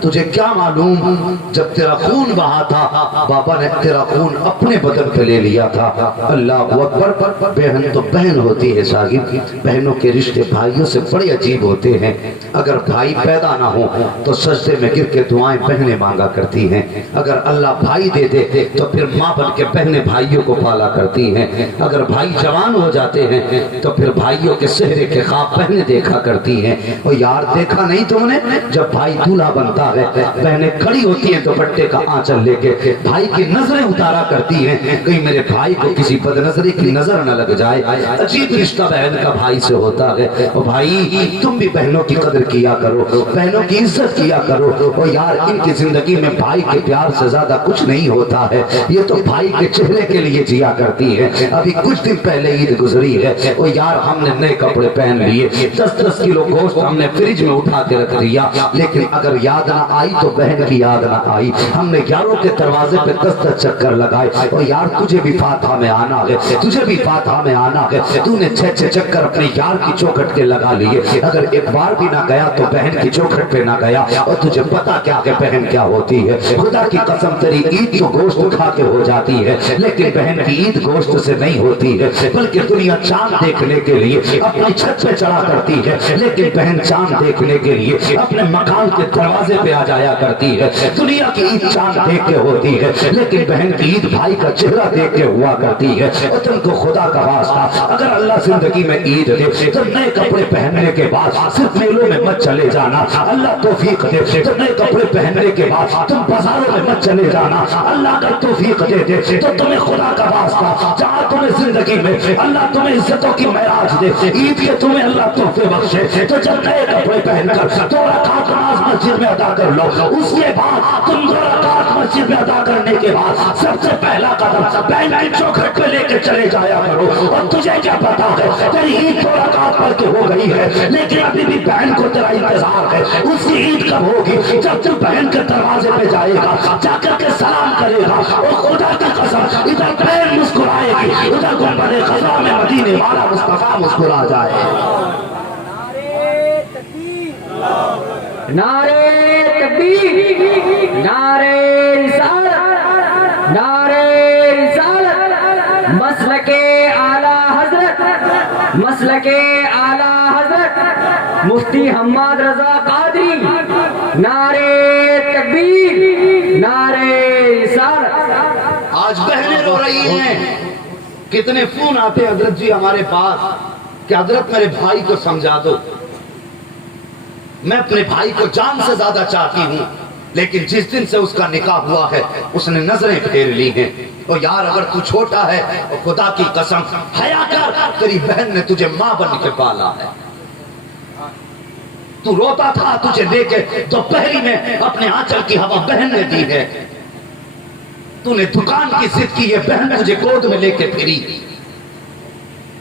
تجھے کیا معلوم جب تیرا خون بہا تھا بابا نے تیرا خون اپنے بدن پہ لے لیا تھا۔ اللہ اکبر۔ بہن تو بہن ہوتی ہے صاحب، بہنوں کے رشتے بھائیوں سے بڑے عجیب ہوتے ہیں۔ اگر بھائی پیدا نہ ہو تو سجدے میں گر کے دعائیں بہنیں مانگا کرتی ہیں، اگر اللہ بھائی دے دے تو پھر ماں بن کے بہنیں بھائیوں کو پالا کرتی ہیں، اگر بھائی جوان ہو جاتے ہیں تو پھر بھائیوں کے سہرے کے خواب بہنیں دیکھا کرتی ہیں۔ اور یار دیکھا نہیں تم نے جب بھائی دولہا بنتا ہے بہنیں کھڑی ہوتی ہیں دوپٹے کا آنچل لے کے، بھائی کی نظریں اتارا کرتی ہیں کہیں میرے بھائی کو کسی بد نظری کی نظر نہ لگ جائے۔ عجیب رشتہ بہن کا بھائی سے ہوتا ہے۔ اور بھائی تم بھی بہنوں کی قدر کیا کرو، بہنوں کی عزت کیا کرو، اور یار ان کی زندگی میں بھائی کے پیار سے زیادہ کچھ نہیں ہوتا ہے، یہ تو بھائی کے چہرے کے لیے جیا کرتی ہے۔ ابھی کچھ دن پہلے عید گزری ہے، اور یار ہم نے نئے کپڑے پہن لیے، 10-10 کلو گوشت ہم نے فریج میں اٹھا کے رکھ دیا، لیکن اگر یاد نہ آئی تو بہن کی یاد نہ آئی۔ ہم نے یاروں کے دروازے پہ 10-10 چکر لگائے، اور یار تجھے بھی فاتحہ میں آنا ہے، تجھے بھی فاتحہ میں آنا ہے، تو نے 6 چکر اپنے یار کی چوکھٹ کے لگا لیے، اگر ایک بار بھی نہ گیا تو بہن کی چوکھٹ پہ نہ گیا، اور تجھے پتا کیا کہ بہن کیا ہوتی ہے۔ خدا کی قسم تیری عید تو گوشت کھا کے ہو جاتی ہے، لیکن بہن کی عید گوشت سے نہیں ہوتی ہے، بلکہ دنیا چاند دیکھنے کے لیے اپنی چھت پہ چڑھا کرتی ہے، لیکن بہن چاند دیکھنے کے لیے اپنے مکان دکان کے دروازے پہ آ جایا کرتی ہے. دنیا کی عید چاند دیکھ کے ہوتی ہے لیکن بہن کی عید بھائی کا چہرہ دیکھ کے ہوا کرتی ہے. اور تم کو خدا کا واسطہ اگر اللہ زندگی میں عید دے تو نئے کپڑے پہننے کے بعد صرف میلوں میں مت چلے جانا. اللہ توفیق دے تو نئے کپڑے پہننے کے بعد تم بازاروں میں مت چلے جانا. اللہ کا توفیق دے تو تمہیں خدا کا واسطہ جہاں تمہیں زندگی میں اللہ تمہیں عزتوں کی معراج دے, عید کے تمہیں اللہ تحفے بخشے, تو جب نئے کپڑے پہن کر 2 رکعت نماز مسجد میں ادا کر لو, اس کے بعد تم 2 رکعت مسجد میں ادا کرنے کے بعد سب سے پہلا قدم بہن کی چوکھٹ پہ لے کے چلے جایا کرو. اور تجھے کیا پتا ہے تیری عید 2 رکعت پڑھ کے ہو گئی ہے لیکن ابھی بھی بہن کو تیرا انتظار ہے. اس کی عید کب ہوگی؟ جب تو بہن کے دروازے پہ جائے گا, جا کر کے سلام کرے گا, اور خدا کی قسم ادھر بہن مسکرائے گی, ادھر گنبد خضرا میں مدینے والا مصطفیٰ مسکرا جائے. نعرے تکبیر, نعرے رسالت, نعرے رسالت, مسلک اعلی حضرت, مسلک اعلی حضرت مفتی حماد رضا قادری. نعرے تکبیر, نعرے رسالت. آج بہنیں رو رہی ہیں, کتنے فون آتے حضرت جی ہمارے پاس کہ حضرت میرے بھائی کو سمجھا دو, میں اپنے بھائی کو جان سے زیادہ چاہتی ہوں لیکن جس دن سے اس کا نکاح ہوا ہے اس نے نظریں پھیر لی ہیں. اور یار اگر تو چھوٹا ہے اور خدا کی قسم حیا کر, تیری بہن نے تجھے ماں بن کے پالا ہے. تو روتا تھا, تجھے لے کے دوپہری میں اپنے آنچل کی ہوا بہن نے دی ہے. تو نے دکان کی ضد کی, یہ بہن تجھے گود میں لے کے پھری,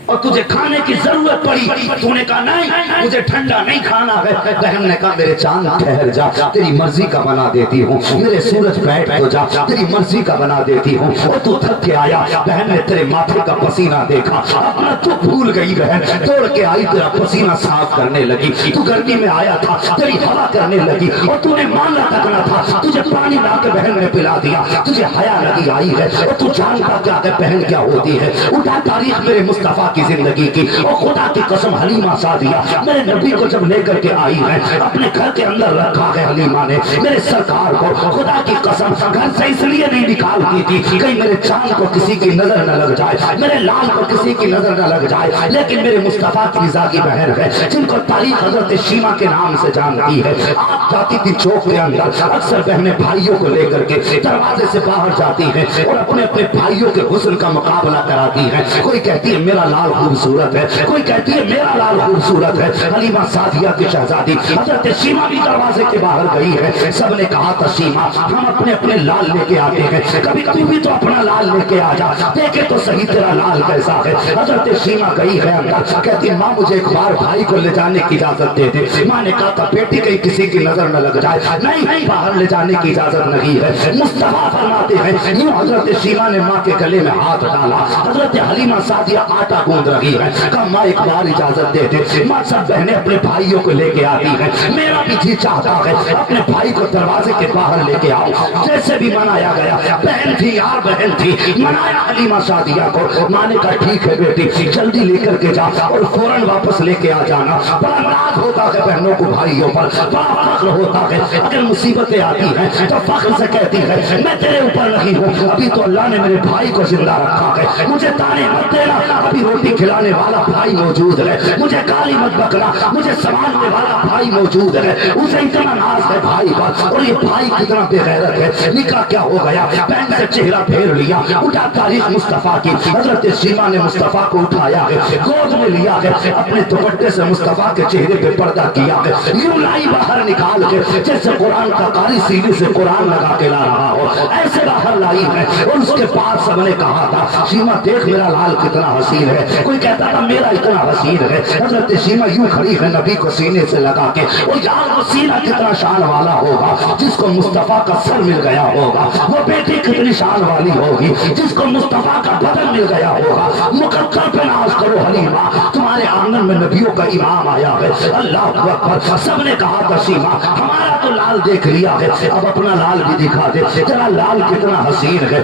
اور تجھے کھانے کی ضرورت پڑی, تو نے کہا نہیں مجھے ٹھنڈا نہیں کھانا ہے. بہن نے کہا میرے چاند ٹھہر جا, تیری مرضی کا بنا دیتی ہوں. میرے سورج بیٹھ تو جا, تیری مرضی کا بنا دیتی ہوں. اور تو تھک کے آیا, بہن نے تیرے ماتھے کا پسینہ دیکھا, اپنا تو بھول گئی بہن, دوڑ کے آئی تیرا پسینہ صاف کرنے لگی. تو گرمی میں آیا تھا, تیری ہوا کرنے لگی, اور تو نے ماننا تکنا تھا, تجھے پانی لا کے بہن نے پلا دیا. تجھے حیا لگی آئی ہے, اور تو جانتا کیا ہے بہن کیا ہوتی ہے. اٹھا تاریخ میرے مصطفیٰ کی زندگی کی, اور خدا کی قسم حلیمہ سعدیہ میرے نبی کو جب لے کر کے آئی ہے, اپنے گھر کے اندر رکھا ہے حلیمہ نے میرے سرکار کو. خدا کی قسم گھر سے اس لیے نہیں نکالتی تھی کہیں میرے چاند کو کسی کی نظر نہ لگ جائے, میرے لال کو کسی کی نظر نہ لگ جائے. لیکن میرے مصطفیٰ کی رضا کی بہن ہے جن کو تاریخ حضرت شیما کے نام سے جانتی ہے. آپ جاتی تھی چوک کے اندر, اکثر بہنیں بھائیوں کو لے کر کے دروازے سے باہر جاتی ہیں اور اپنے اپنے بھائیوں کے حسن کا مقابلہ کراتی ہیں. کوئی کہتی ہے میرا لال خوبصورت ہے, کوئی کہتی ہے میرا لال خوبصورت ہے. حلیمہ سعدیہ کی شہزادی حضرت شیما بھی دروازے کے باہر گئی ہے. سب نے کہا تھا شیما ہم اپنے اپنے لال لے کے آتے ہیں, کبھی تو بھی تو اپنا لال لے کے آ جا, دیکھے تو صحیح تیرا لال کیسا ہے. حضرت شیما گئی ہے اندر, کہتی ماں مجھے ایک بار بھائی کو لے جانے کی اجازت دے دے. ماں نے کہا تھا بیٹی کہیں کسی کی نظر نہ لگ جائے, نہیں باہر لے جانے کی اجازت نہیں ہے. مصطفیٰ فرماتے ہیں یوں حضرت شیما نے ماں کے گلے میں ہاتھ ڈالا. حضرت حلیمہ سعدیہ آٹا گوندھ رہی ہے, کہا ماں ایک بار اجازت دے دے. ماں سب بہنیں اپنے بھائیوں کو لے کے آتی ہیں. میرا بھی جی چاہتا ہے اپنے بھائی کو دروازے کے باہر لے کے آؤ. جیسے بھی منایا گیا, بہن تھی یار بہن تھی, منایا حلیمہ سعدیہ کو. ماں نے کہا ٹھیک ہے بیٹی جلدی لے کر کے جا اور فوراً واپس لے کے آ جانا. بڑا ناز ہوتا ہے بہنوں کو بھائیوں پر, بڑا فخر ہوتا ہے. اگر مصیبتیں آتی ہیں تو فخر سے کہتی ہے میں تیرے اوپر نہیں ہوں, ابھی تو اللہ نے میرے بھائی کو زندہ رکھا ہے, مجھے تانے مت دینا, ابھی روٹی کھلانے والا بھائی موجود ہے, مجھے گالی مت بکنا, مجھے سنبھالنے والا بھائی موجود ہے. اسے اتنا ناز ہے بھائی پر, اور یہ بھائی کتنا بے غیرت ہے. نکاح کیا ہو گیا, بہن سے چہرہ پھیر لیا. اٹھا تاریخ مصطفیٰ کی, حضرت شیما نے مصطفیٰ کو اٹھایا ہے, گود میں لیا ہے, اپنے دوپٹے سے مصطفیٰ کے چہرے پہ پردہ کیا ہے, یوں لائی باہر نکال کے جیسے قرآن کا قاری سینے سے قرآن لگا کے لا رہا ہو, ایسے باہر لائی ہے. اور اس کے بعد سب نے کہا تھا شیما دیکھ میرا لال کتنا حسین ہے, کوئی کہتا تھا میرا اتنا حسین ہے. حضرت شیما یوں کھڑی ہے نبی کو سینے سے لگا کے, اور یار وہ سینہ کتنا شان والا ہوگا جس کو مصطفیٰ کا سر مل گیا ہوگا, وہ بیٹی کتنی شان والی ہوگی جس کو مصطفیٰ کا بدن مل گیا ہوگا. مقدر پہ ناز کرو حلیمہ, تمہارے آنگن میں نبیوں کا امام آیا ہے. اللہ اکبر. سب نے کہا تھا شیما ہمارا تو لال دیکھ لیا ہے, اب اپنا لال بھی دکھا دے, تیرا لال کتنا حسین ہے.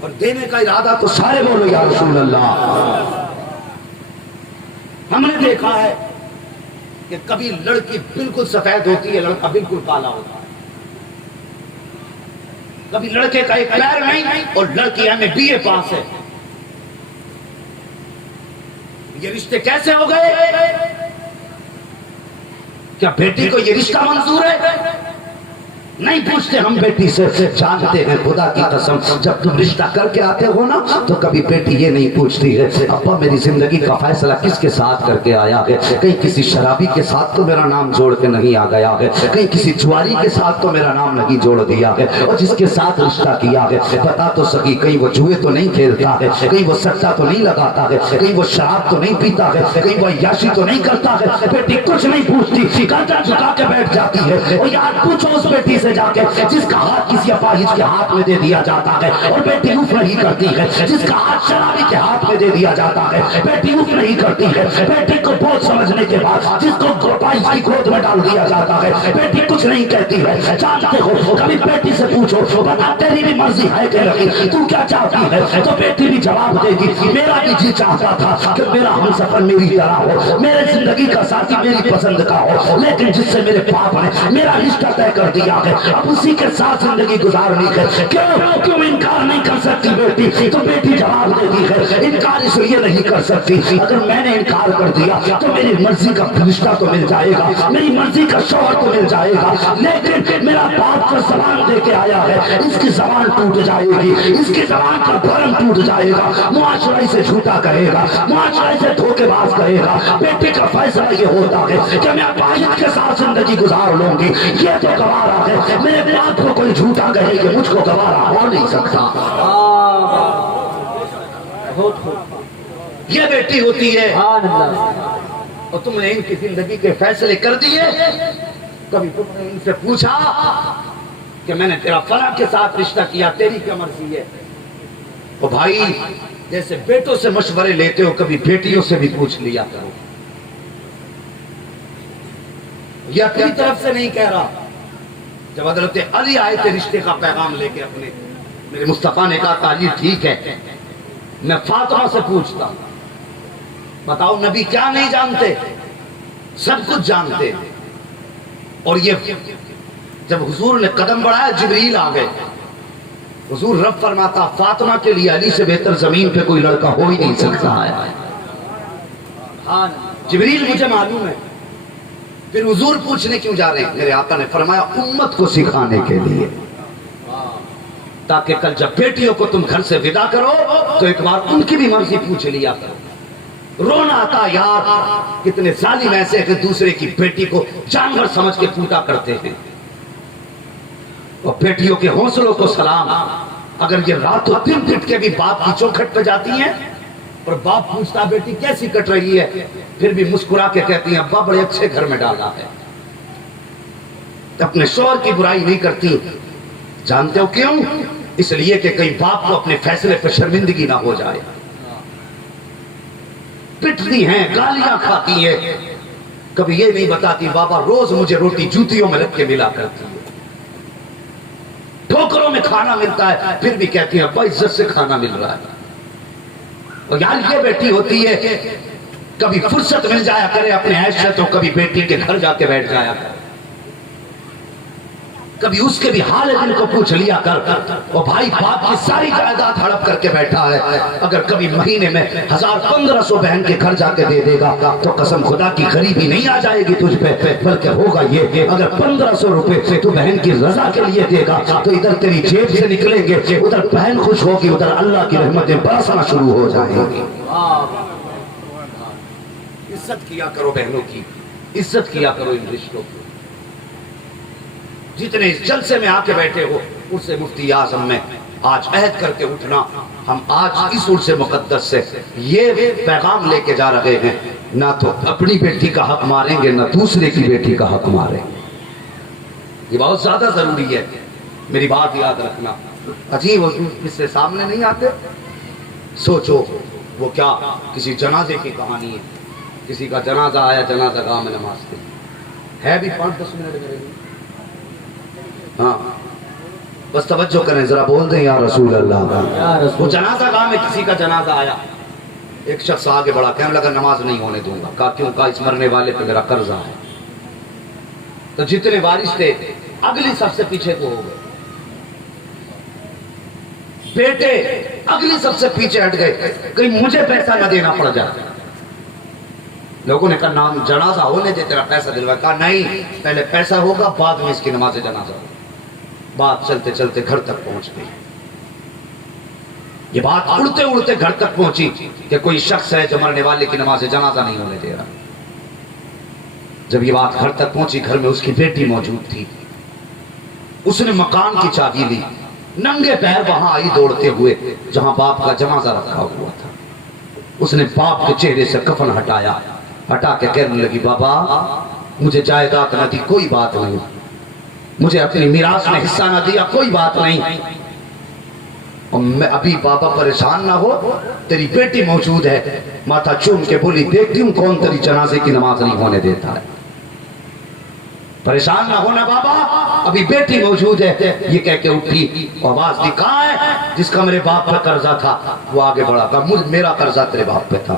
اور دینے کا ارادہ تو سارے بولو یا رسول اللہ. ہم نے دیکھا ہے کہ کبھی لڑکی بالکل سفید ہوتی ہے، لڑکا بالکل کالا ہوتا ہے. کبھی لڑکے کا ایک پیر نہیں اور لڑکی MA BA پاس ہے. یہ رشتے کیسے ہو گئے؟ کیا بیٹی کو یہ رشتہ منظور ہے؟ نہیں پوچھتے ہم بیٹی سے. جانتے ہیں خدا کی قسم جب تم رشتہ کر کے آتے ہو نا تو کبھی بیٹی یہ نہیں پوچھتی ہے ابا میری زندگی کا فیصلہ کس کے ساتھ کر کے آیا ہے. کہیں کسی شرابی کے ساتھ تو میرا نام جوڑ کے نہیں آ گیا ہے، کہیں کسی جواری کے ساتھ تو میرا نام نہیں جوڑ دیا ہے. اور جس کے ساتھ رشتہ کیا ہے بتا تو سکی کہیں وہ جوئے تو نہیں کھیلتا ہے، کہیں وہ سچا تو نہیں لگاتا ہے، کہیں وہ شراب تو نہیں پیتا ہے، کہیں وہ عیاشی تو نہیں کرتا ہے. بیٹی کچھ نہیں پوچھتی، گردن جھکا کے بیٹھ جاتی ہے. اور یار پوچھو اس بیٹی سے جا کے جس کا ہاتھ کسی اپاہج کے ہاتھ میں دے دیا جاتا ہے اور بیٹی اف نہیں کرتی ہے. جس کا ہاتھ شرابی کے ہاتھ میں دے دیا جاتا ہے بیٹی اف نہیں کرتی ہے. بیٹی کو بہت سمجھنے کے بعد جس کو اپاہج کی گود میں ڈال دیا جاتا ہے بیٹی کچھ نہیں کہتی ہے. جانتے ہو کبھی بیٹی سے پوچھو بتا تیری بھی مرضی ہے کہ نہیں، تو کیا چاہتی ہے؟ تو بیٹی بھی جواب دے گی میرا بھی جی چاہتا تھا کہ میرا ہم سفر میری طرح ہو، میرے زندگی کا ساتھی میری پسند کا ہو، لیکن جس سے میرے باپ نے میرا رشتہ طے کر دیا ہے اب اسی کے ساتھ زندگی گزارنی ہے. کیوں انکار نہیں کر سکتی بیٹی؟ تو بیٹی جواب دیتی ہے انکار اس لیے نہیں کر سکتی اگر میں نے انکار کر دیا تو میری مرضی کا رشتہ تو مل جائے گا، میری مرضی کا شوہر تو مل جائے گا، لیکن میرا باپ جو زبان دے کے آیا ہے اس کی زبان ٹوٹ جائے گی، اس کی زبان کا بھرم ٹوٹ جائے گا، معاشرے سے جھوٹا کہے گا، معاشرے سے دھوکے باز کہے گا. بیٹی کا فیصلہ یہ ہوتا ہے کہ میں باپ کے ساتھ زندگی گزار لوں گی، یہ تو گوارا ہے. میرے باپ کو کوئی جھوٹا کہے کہ مجھ کو گوارا ہو نہیں سکتا. یہ بیٹی ہوتی ہے اور تم نے ان کی زندگی کے فیصلے کر دیے. کبھی تم نے ان سے پوچھا کہ میں نے تیرا فلاں کے ساتھ رشتہ کیا تیری کیا مرضی ہے؟ تو بھائی جیسے بیٹوں سے مشورے لیتے ہو کبھی بیٹیوں سے بھی پوچھ لیا کرو. یہ اپنی طرف سے نہیں کہہ رہا. جب حضرت علی آئے تھے رشتے کا پیغام لے کے اپنے، میرے مصطفیٰ نے کہا تعلی ٹھیک ہے میں فاطمہ سے پوچھتا ہوں. بتاؤ نبی کیا نہیں جانتے؟ سب کچھ جانتے. اور یہ جب حضور نے قدم بڑھایا جبریل آ گئے. حضور رب فرماتا فاطمہ کے لیے علی سے بہتر زمین پہ کوئی لڑکا ہو ہی نہیں سکتا ہے. جبریل مجھے معلوم ہے. پھر حضور پوچھنے کیوں جا رہے ہیں؟ میرے آقا نے فرمایا امت کو سکھانے کے لیے، تاکہ کل جب بیٹیوں کو تم گھر سے ودا کرو تو ایک بار ان کی بھی مرضی پوچھ لیا کرو. رونا آتا یار کتنے ظالم ایسے کہ دوسرے کی بیٹی کو جانور سمجھ کے پوتا کرتے ہیں. اور بیٹیوں کے حوصلوں کو سلام. اگر یہ راتوں دن پٹ کے بھی باپ کی چوکھٹ پہ جاتی ہیں اور باپ پوچھتا بیٹی کیسی کٹ رہی ہے پھر بھی مسکرا کے کہتی ہیں ابا بڑے اچھے گھر میں ڈالا ہے. اپنے شوہر کی برائی نہیں کرتی. جانتے ہو کیوں؟ اس لیے کہ کئی باپ کو اپنے فیصلے پہ شرمندگی نہ ہو جائے. پٹتی ہیں گالیاں کھاتی ہے کبھی یہ نہیں بتاتی بابا روز مجھے روٹی جوتیوں میں رکھ کے ملا کرتی ہے. ٹھوکروں میں کھانا ملتا ہے پھر بھی کہتی ہیں ابا عزت سے کھانا مل رہا ہے. اور یار یہ بیٹی ہوتی ہے کبھی فرصت مل جایا کرے اپنے عیش سے تو کبھی بیٹی کے گھر جا کے بیٹھ جایا کرے. کبھی اس کے بھی حال دل کو پوچھ لیا کر. اور بھائی باپ کی ساری جائیداد ہڑپ کر کے بیٹھا ہے. اگر کبھی مہینے میں 1500 بہن کے گھر جا کے دے دے گا تو قسم خدا کی غریبی نہیں آ جائے گی تجھ پہ، بلکہ ہوگا یہ اگر 1500 روپے سے تو بہن کی رضا کے لیے دے گا تو ادھر تیری جیب سے نکلیں گے، ادھر بہن خوش ہوگی، ادھر اللہ کی رحمتیں برسنا شروع ہو جائیں گی. عزت کیا کرو بہنوں کی، عزت کیا کرو ان رشتوں کی. جتنے اس جلسے میں آ کے بیٹھے ہو اس سے مفتی اعظم میں آج عہد کر کے اٹھنا. ہم آج اس عرص مقدس سے یہ پیغام لے کے جا رہے ہیں نہ تو اپنی بیٹی کا حق ماریں گے نہ دوسرے کی بیٹی کا حق ماریں گے. یہ بہت زیادہ ضروری ہے. میری بات یاد رکھنا. عجیب اس سے سامنے نہیں آتے. سوچو وہ کیا کسی جنازے کی کہانی ہے. کسی کا جنازہ آیا، جنازہ گاہ میں نماز تھی ہے بھی 5-10 منٹ میرے لیے. ہاں بس توجہ کریں ذرا، بول دیں یا رسول اللہ۔ یا رسول وہ جنازہ گاہ میں کسی کا جنازہ آیا، ایک شخص آگے بڑھا، کہنے لگا نماز نہیں ہونے دوں گا۔ کہا کیوں؟ کہا اس مرنے والے پہ میرا قرضہ ہے۔ تو جتنے وارث تھے اگلی سب سے پیچھے کو ہو گئے، بیٹے اگلی سب سے پیچھے ہٹ گئے، کہیں مجھے پیسہ نہ دینا پڑ جائے۔ لوگوں نے کہا نام جنازہ ہونے دے، تیرا پیسہ دلوا۔ کہا نہیں، پہلے پیسہ ہوگا بعد میں اس کی نماز جنازہ ہوگا۔ بات چلتے چلتے گھر تک پہنچ گئی۔ یہ بات اڑتے اڑتے گھر تک پہنچی کہ کوئی شخص ہے جو مرنے والے کی نماز جنازہ نہیں ہونے دے رہا۔ جب یہ بات گھر تک پہنچی، گھر میں اس کی بیٹی موجود تھی۔ اس نے مکان کی چابی لی، ننگے پیر وہاں آئی دوڑتے ہوئے جہاں باپ کا جنازہ رکھا ہوا تھا۔ اس نے باپ کے چہرے سے کفن ہٹایا، ہٹا کے کہنے لگی بابا مجھے جائیداد نہ دی کوئی بات نہیں، مجھے اپنی میراث میں حصہ نہ دیا کوئی بات نہیں، اور میں ابھی بابا پریشان نہ ہو، تیری بیٹی موجود ہے۔ ماتھا چوم کے بولی دیکھتی ہوں کون تیری جنازے کی نماز نہیں ہونے دیتا ہے۔ پریشان نہ ہونا بابا، ابھی بیٹی موجود ہے۔ یہ کہہ کے اٹھی، آواز دی کہاں ہے جس کا میرے باپ پہ قرضہ تھا؟ وہ آگے بڑھا، کہا میرا قرضہ تیرے باپ پہ تھا۔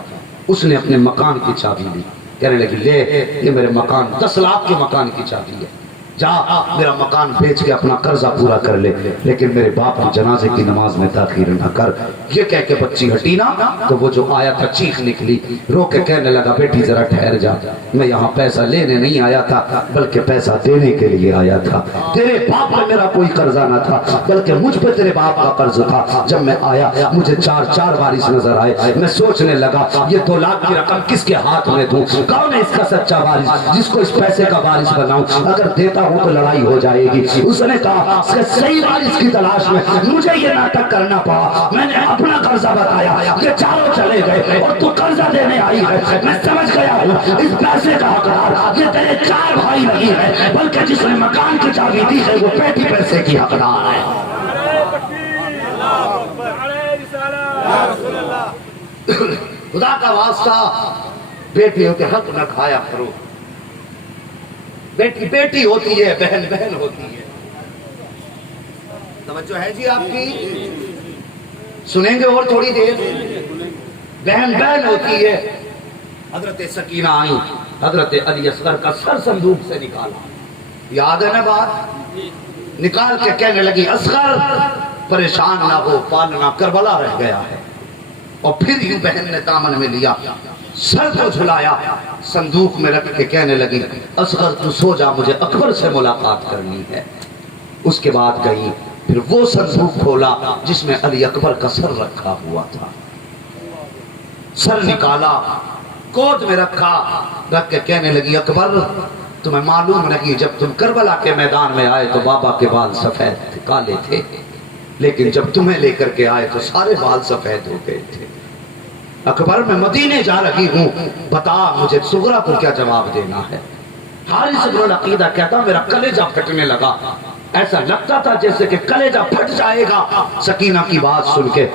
اس نے اپنے مکان کی چابی لی، کہنے لگی لے یہ میرے مکان 10 لاکھ کے مکان کی چابی ہے، جا میرا مکان بیچ کے اپنا قرضہ پورا کر لے، لیکن میرے باپ کی جنازے کی نماز میں تاخیر نہ کر۔ یہ کہہ کے بچی ہٹی نا تو وہ جو آیا تھا چیخ نکلی، رو کے کہنے لگا بیٹی ذرا ٹھہر جا، میں یہاں پیسہ لینے نہیں آیا تھا بلکہ پیسہ دینے کے لیے آیا تھا۔ تیرے باپ پہ میرا کوئی قرضہ نہ تھا بلکہ مجھ پہ تیرے باپ کا قرض تھا۔ جب میں آیا مجھے 4 وارث نظر آئے، میں سوچنے لگا یہ 2 لاکھ کی رقم کس کے ہاتھ میں دوں، کون ہے اس کا سچا وارث جس کو اس پیسے کا وارث بناؤں، اگر دیتا ہوں تو لڑائی ہو جائے گی۔ اس نے کہا کہ صحیح وارث کی تلاش میں مجھے یہ ناٹک کرنا پڑا، میں نے اپنا قرضہ بتایا، یہ چاروں چلے گئے اور تو قرضہ دینے آئی ہے۔ میں سمجھ گیا ہوں اس پیسے کا حقدار یہ تیرے 4 بھائی نہیں ہے بلکہ جس نے مکان کی چابی دی ہے وہ بیٹی پیسے کی حقدار ہے۔ خدا کا واسطہ بیٹیوں کے حق نہ کھایا کرو۔ بیٹی بیٹی ہوتی ہے، بہن بہن ہوتی ہے۔ توجہ ہے جی آپ کی؟ سنیں گے اور تھوڑی دیر؟ بہن بہن ہوتی ہے۔ حضرت سکینہ آئی، حضرت علی اصغر کا سر صندوق سے نکالا، یاد ہے نا بات؟ نکال کے کہنے لگی اصغر پریشان نہ ہو، پالنا کربلا رہ گیا ہے۔ اور پھر یوں بہن نے دامن میں لیا، سر کو جھلایا، صندوق میں رکھ کے کہنے لگی اصغر تو سو جا، مجھے اکبر سے ملاقات کرنی ہے۔ اس کے بعد گئی، پھر وہ صندوق کھولا جس میں علی اکبر کا سر رکھا ہوا تھا، سر نکالا، کوٹ میں رکھا، رکھ کے کہنے لگی اکبر تمہیں معلوم نہیں جب تم کربلا کے میدان میں آئے تو بابا کے بال سفید تھے، کالے تھے، لیکن جب تمہیں لے کر کے آئے تو سارے بال سفید ہو گئے تھے۔ اکبر میں مدینے جا رہی ہوں، بتا مجھے صغرا کو کیا جواب دینا ہے۔ حارث بن العقیدہ کہتا میرا کلیجہ پھٹنے لگا، ایسا لگتا تھا جیسے کہ کلیجہ پھٹ جائے گا سکینہ کی بات سن کے۔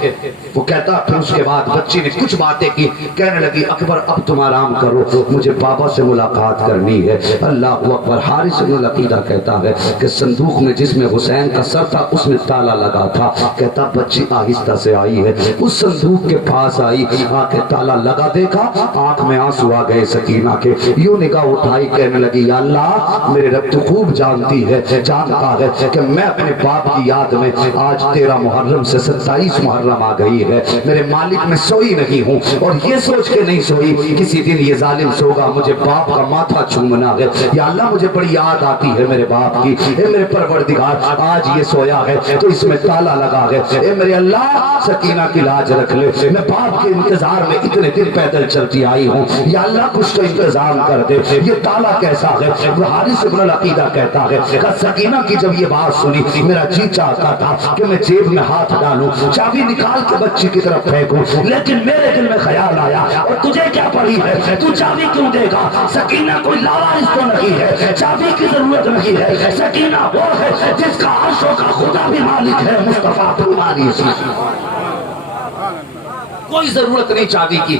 وہ کہتا پھر اس کے بعد بچی نے کچھ باتیں کی، کہنے لگی اکبر اب تم آرام کرو، مجھے بابا سے ملاقات کرنی ہے۔ اللہ اکبر۔ حارث بن العقیدہ کہتا ہے کہ صندوق میں جس میں حسین کا سر تھا اس میں تالا لگا تھا، کہتا بچی آہستہ سے آئی ہے، اس صندوق کے پاس آئی، آ کے تالا لگا دیکھا، آنکھ میں آنسو آ گئے سکینہ کے، یوں نگاہ اٹھائی، کہنے لگی یا اللہ میرے رب تو خوب جانتی ہے، جانتا ہے کہ میں اپنے باپ کی یاد میں آج 13 محرم سے 27 محرم آ گئی ہے، میرے مالک میں سوئی نہیں ہوں، اور یہ سوچ کے نہیں سوئی کسی دن یہ ظالم سوگا مجھے باپ کا ماتھا چومنا ہے، یا اللہ مجھے بڑی یاد آتی ہے میرے باپ کی، اے میرے پروردگار آج یہ سویا ہے تو اس میں تالا لگا ہے، اے میرے اللہ سکینہ کی لاج رکھ لے، میں باپ کے انتظار میں اتنے دن پیدل چلتی آئی ہوں، یا اللہ کچھ تو انتظام کر دے، یہ تالا کیسا ہے؟ حارث بن العقیدہ کہتا ہے کہ سکینہ کی جب یہ بات سنی میرا جی چاہتا تھا کہ میں جیب میں ہاتھ ڈالوں، چابی نکال کے بچی کی طرف پھینکوں، لیکن میرے دل میں خیال آیا اور تجھے کیا پڑی ہے، تو چابی کیوں دے گا؟ سکینہ کوئی لاوارث تو نہیں ہے، چابی کی ضرورت نہیں ہے، سکینہ وہ ہے جس کا عرشوں کا خدا بھی مالک ہے، مصطفیٰ تمہاری کوئی ضرورت نہیں چابی کی۔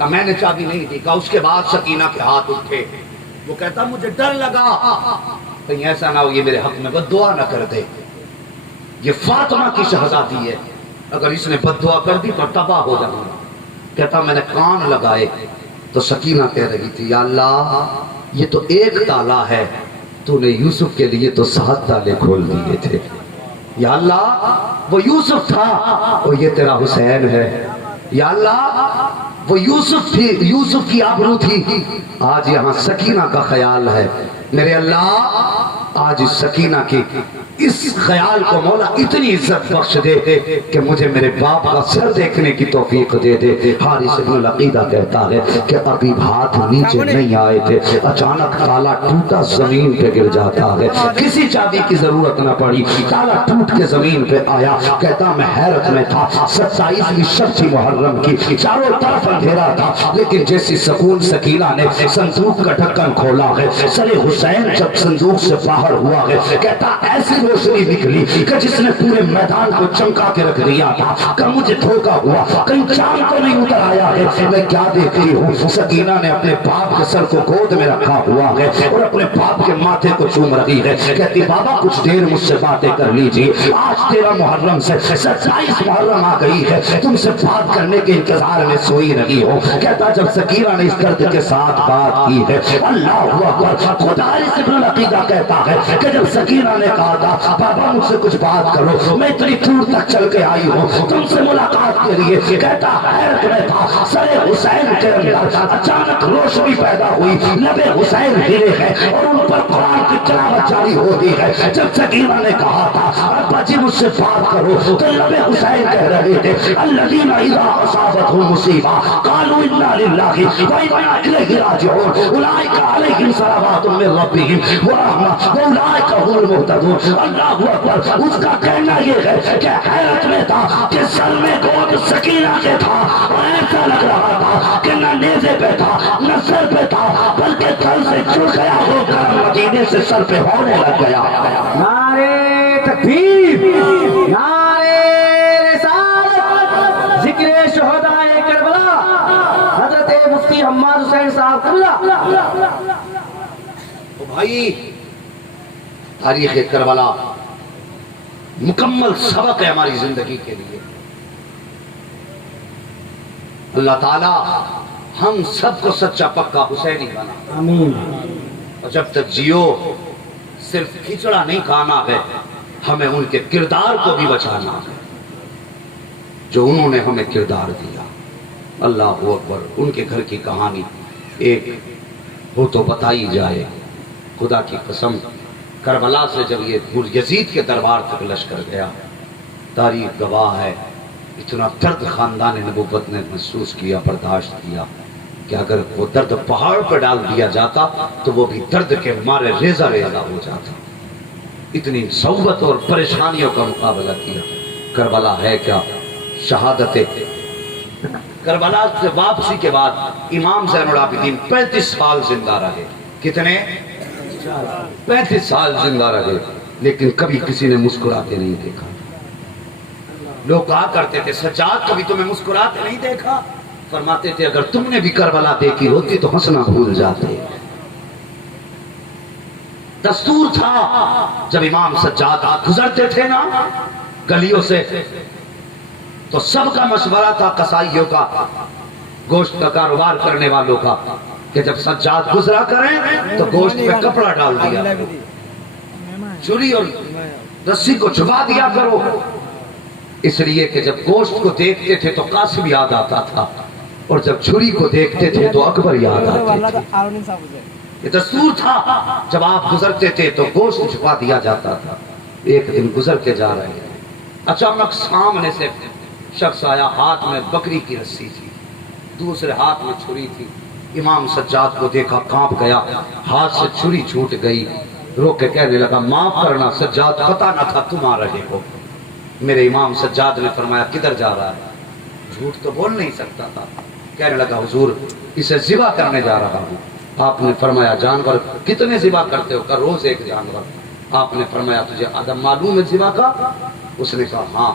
میں نے چابی نہیں دی، کہا اس کے بعد سکینہ کے ہاتھ اٹھے، وہ کہتا مجھے ڈر لگا کہیں ایسا نہ ہو یہ میرے حق میں بد دعا نہ کر دے۔ یہ فاطمہ کی شہزادی ہے، اگر اس نے بد دعا کر دی تو تباہ ہو جاؤں گا۔ کہتا میں نے کان لگائے تو سکینہ کہہ رہی تھی یا اللہ یہ تو ایک تالا ہے، تو نے یوسف کے لیے تو 7 تالے کھول دیے تھے، یا اللہ وہ یوسف تھا اور یہ تیرا حسین ہے، یا اللہ وہ یوسف تھی، یوسف کی آبرو تھی، آج یہاں سکینہ کا خیال ہے، میرے اللہ آج اس سکینہ کی اس خیال کو مولا اتنی عزت بخش دے کہ مجھے میرے باپ کا سر دیکھنے کی توفیق دے دے۔ حارث بن العقیدہ کہتا ہے کہ ابھی ہاتھ نیچے نہیں آئے تھے، اچانک تالا ٹوٹا زمین پہ گر جاتا ہے، کسی چابی کی ضرورت نہ پڑی، تالا ٹوٹ کے زمین پہ آیا۔ کہتا میں حیرت میں تھا، 27ویں شب تھی محرم کی، چاروں طرف اندھیرا تھا، لیکن جیسی سکون سکینہ نے صندوق کا ڈھکن کھولا ہے، سر حسین جب صندوق سے باہر ہوا ہے، کہتا ایسی روشنی نکلی کہ جس نے پورے میدان کو چمکا کے رکھ دیا تھا، کہ مجھے دھوکا ہوا، کہیں چاند تو نہیں اتر آیا ہے۔ میں کیا دیکھتی ہوں، سکینہ نے اپنے باپ کے سر کو گود میں رکھا ہوا ہے اور اپنے باپ کے ماتھے کو چوم رہی ہے، کہتی بابا کچھ دیر مجھ سے باتیں کر لیجیے، آج 13 محرم سے 27 محرم آ گئی ہے، تم سے بات کرنے کے انتظار میں سوئی رہی ہو۔ کہتا جب سکینہ نے اس درد کے ساتھ بات کی ہے، اللہ اکبر، خود حارث بن العقیدہ کہتا ہے کہ جب سکینہ نے کہا تھا بابا مجھ سے کچھ بات کرو، میں اتنی دور تک چل کے آئی ہوں تم سے ملاقات کے لیے، کہتا حیرت میں تھا، سر حسین کے اندر اچانک روشنی پیدا ہوئی، لب حسین ہلے ہیں اور ان پر قرآن کی تلاوت جاری ہو گئی ہے۔ جب سکینہ نے کہا تھا ابا جی مجھ سے بات کرو، تو لب حسین کہہ رہے تھے الذین اذا اصابتهم مصیبہ قالوا انا للہ وانا الیہ راجعون اولئک علیہم صلوات من ربہم ورحمہ واولئک هم المہتدون۔ اللہ اکبر، اس کا کہنا یہ ہے کہ حیرت میں تھا کہ سر میں گود سکینہ کے تھا اور ایسا لگ رہا تھا کہ نہ نیزے پہ تھا نہ سر پہ تھا، بلکہ تھل سے جڑ گیا ہو کر مدینے سے سر پہ ہونے لگ گیا۔ نعرے تکبیر، نعرے رسالت، ذکر شہدائے کربلا، حضرت مفتی حماد حسین صاحب قبلہ۔ بھائی تاریخ کربلا مکمل سبق ہے ہماری زندگی کے لیے۔ اللہ تعالی ہم سب کو سچا پکا حسینی بنا، آمین۔ اور جب تک جیو صرف کھچڑا نہیں کھانا ہے، ہمیں ان کے کردار کو بھی بچانا ہے جو انہوں نے ہمیں کردار دیا۔ اللہ اکبر، ان کے گھر کی کہانی ایک ہو تو بتائی جائے، خدا کی قسم کربلا سے جب یہ یزید کے دربار تک لشکر گیا، تاریخ گواہ ہے اتنا درد خاندان نبوت نے محسوس کیا، برداشت کیا کہ اگر وہ درد پہاڑ پر ڈال دیا جاتا تو وہ بھی درد کے مارے ریزہ ریزہ ہو جاتا۔ اتنی صعوبت اور پریشانیوں کا مقابلہ کیا۔ کربلا ہے کیا شہادت۔ کربلا سے واپسی کے بعد امام زین العابدین 35 سال زندہ رہے۔ کتنے؟ 35 سال زندہ رہے، لیکن کبھی کسی نے مسکراتے نہیں دیکھا۔ لوگ کہا کرتے تھے سجاد کبھی تمہیں مسکراتے نہیں دیکھا؟ فرماتے تھے اگر تم نے بھی کربلا دیکھی ہوتی تو ہنسنا بھول جاتے۔ دستور تھا جب امام سجاد گزرتے تھے نا گلیوں سے تو سب کا مشورہ تھا، قصائیوں کا، گوشت کا کاروبار کرنے والوں کا، کہ جب سجاد گزرا کریں تو گوشت پہ کپڑا ڈال دیا، چوری اور رسی کو چھپا دیا کرو، اس لیے کہ جب گوشت کو دیکھتے تھے تو قاسم یاد آتا تھا اور جب چھری کو دیکھتے تھے تو اکبر یاد آتے تھے۔ یہ دستور تھا، جب آپ گزرتے تھے تو گوشت چھپا دیا جاتا تھا۔ ایک دن گزر کے جا رہے ہیں، اچانک سامنے سے شخص آیا، ہاتھ میں بکری کی رسی تھی، دوسرے ہاتھ میں چھری تھی۔ امام سجاد کو دیکھا، کانپ گیا، ہاتھ سے چھری چھوٹ گئی، رو کے کہنے لگا معاف کرنا سجاد، پتہ نہ تھا تم آ رہے ہو۔ میرے امام سجاد نے فرمایا کدھر جا رہا ہے؟ جھوٹ تو بول نہیں سکتا تھا، کہنے لگا حضور اسے ذبح کرنے جا رہا ہوں۔ آپ نے فرمایا جانور کتنے ذبح کرتے ہو؟ کہ روز ایک جانور۔ آپ نے فرمایا تجھے آدم معلوم ہے ذبح کا؟ اس نے کہا ہاں۔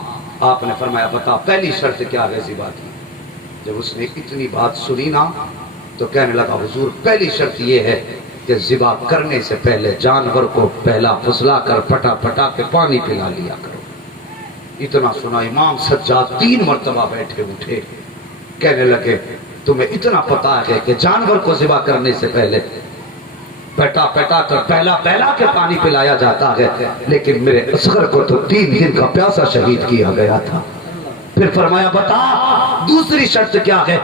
آپ نے فرمایا بتا پہلی شرط کیا ہے ذبح کی؟ جب اس نے اتنی بات سنی نا تو کہنے لگا حضور پہلی شرط یہ ہے کہ ذبح کرنے سے پہلے جانور کو پہلا پھسلا کر پھٹا پھٹا کے پانی پلا لیا کرو۔ اتنا سنا امام سجاد 3 مرتبہ بیٹھے اٹھے، کہنے لگے تمہیں اتنا پتا ہے کہ جانور کو ذبح کرنے سے پہلے پیٹا پیٹا کر پہلا پہلا کے پانی پلایا جاتا ہے، لیکن میرے اصغر کو تو 3 دن کا پیاسا شہید کیا گیا تھا۔ پھر فرمایا بتا دوسری شرط کیا ہے؟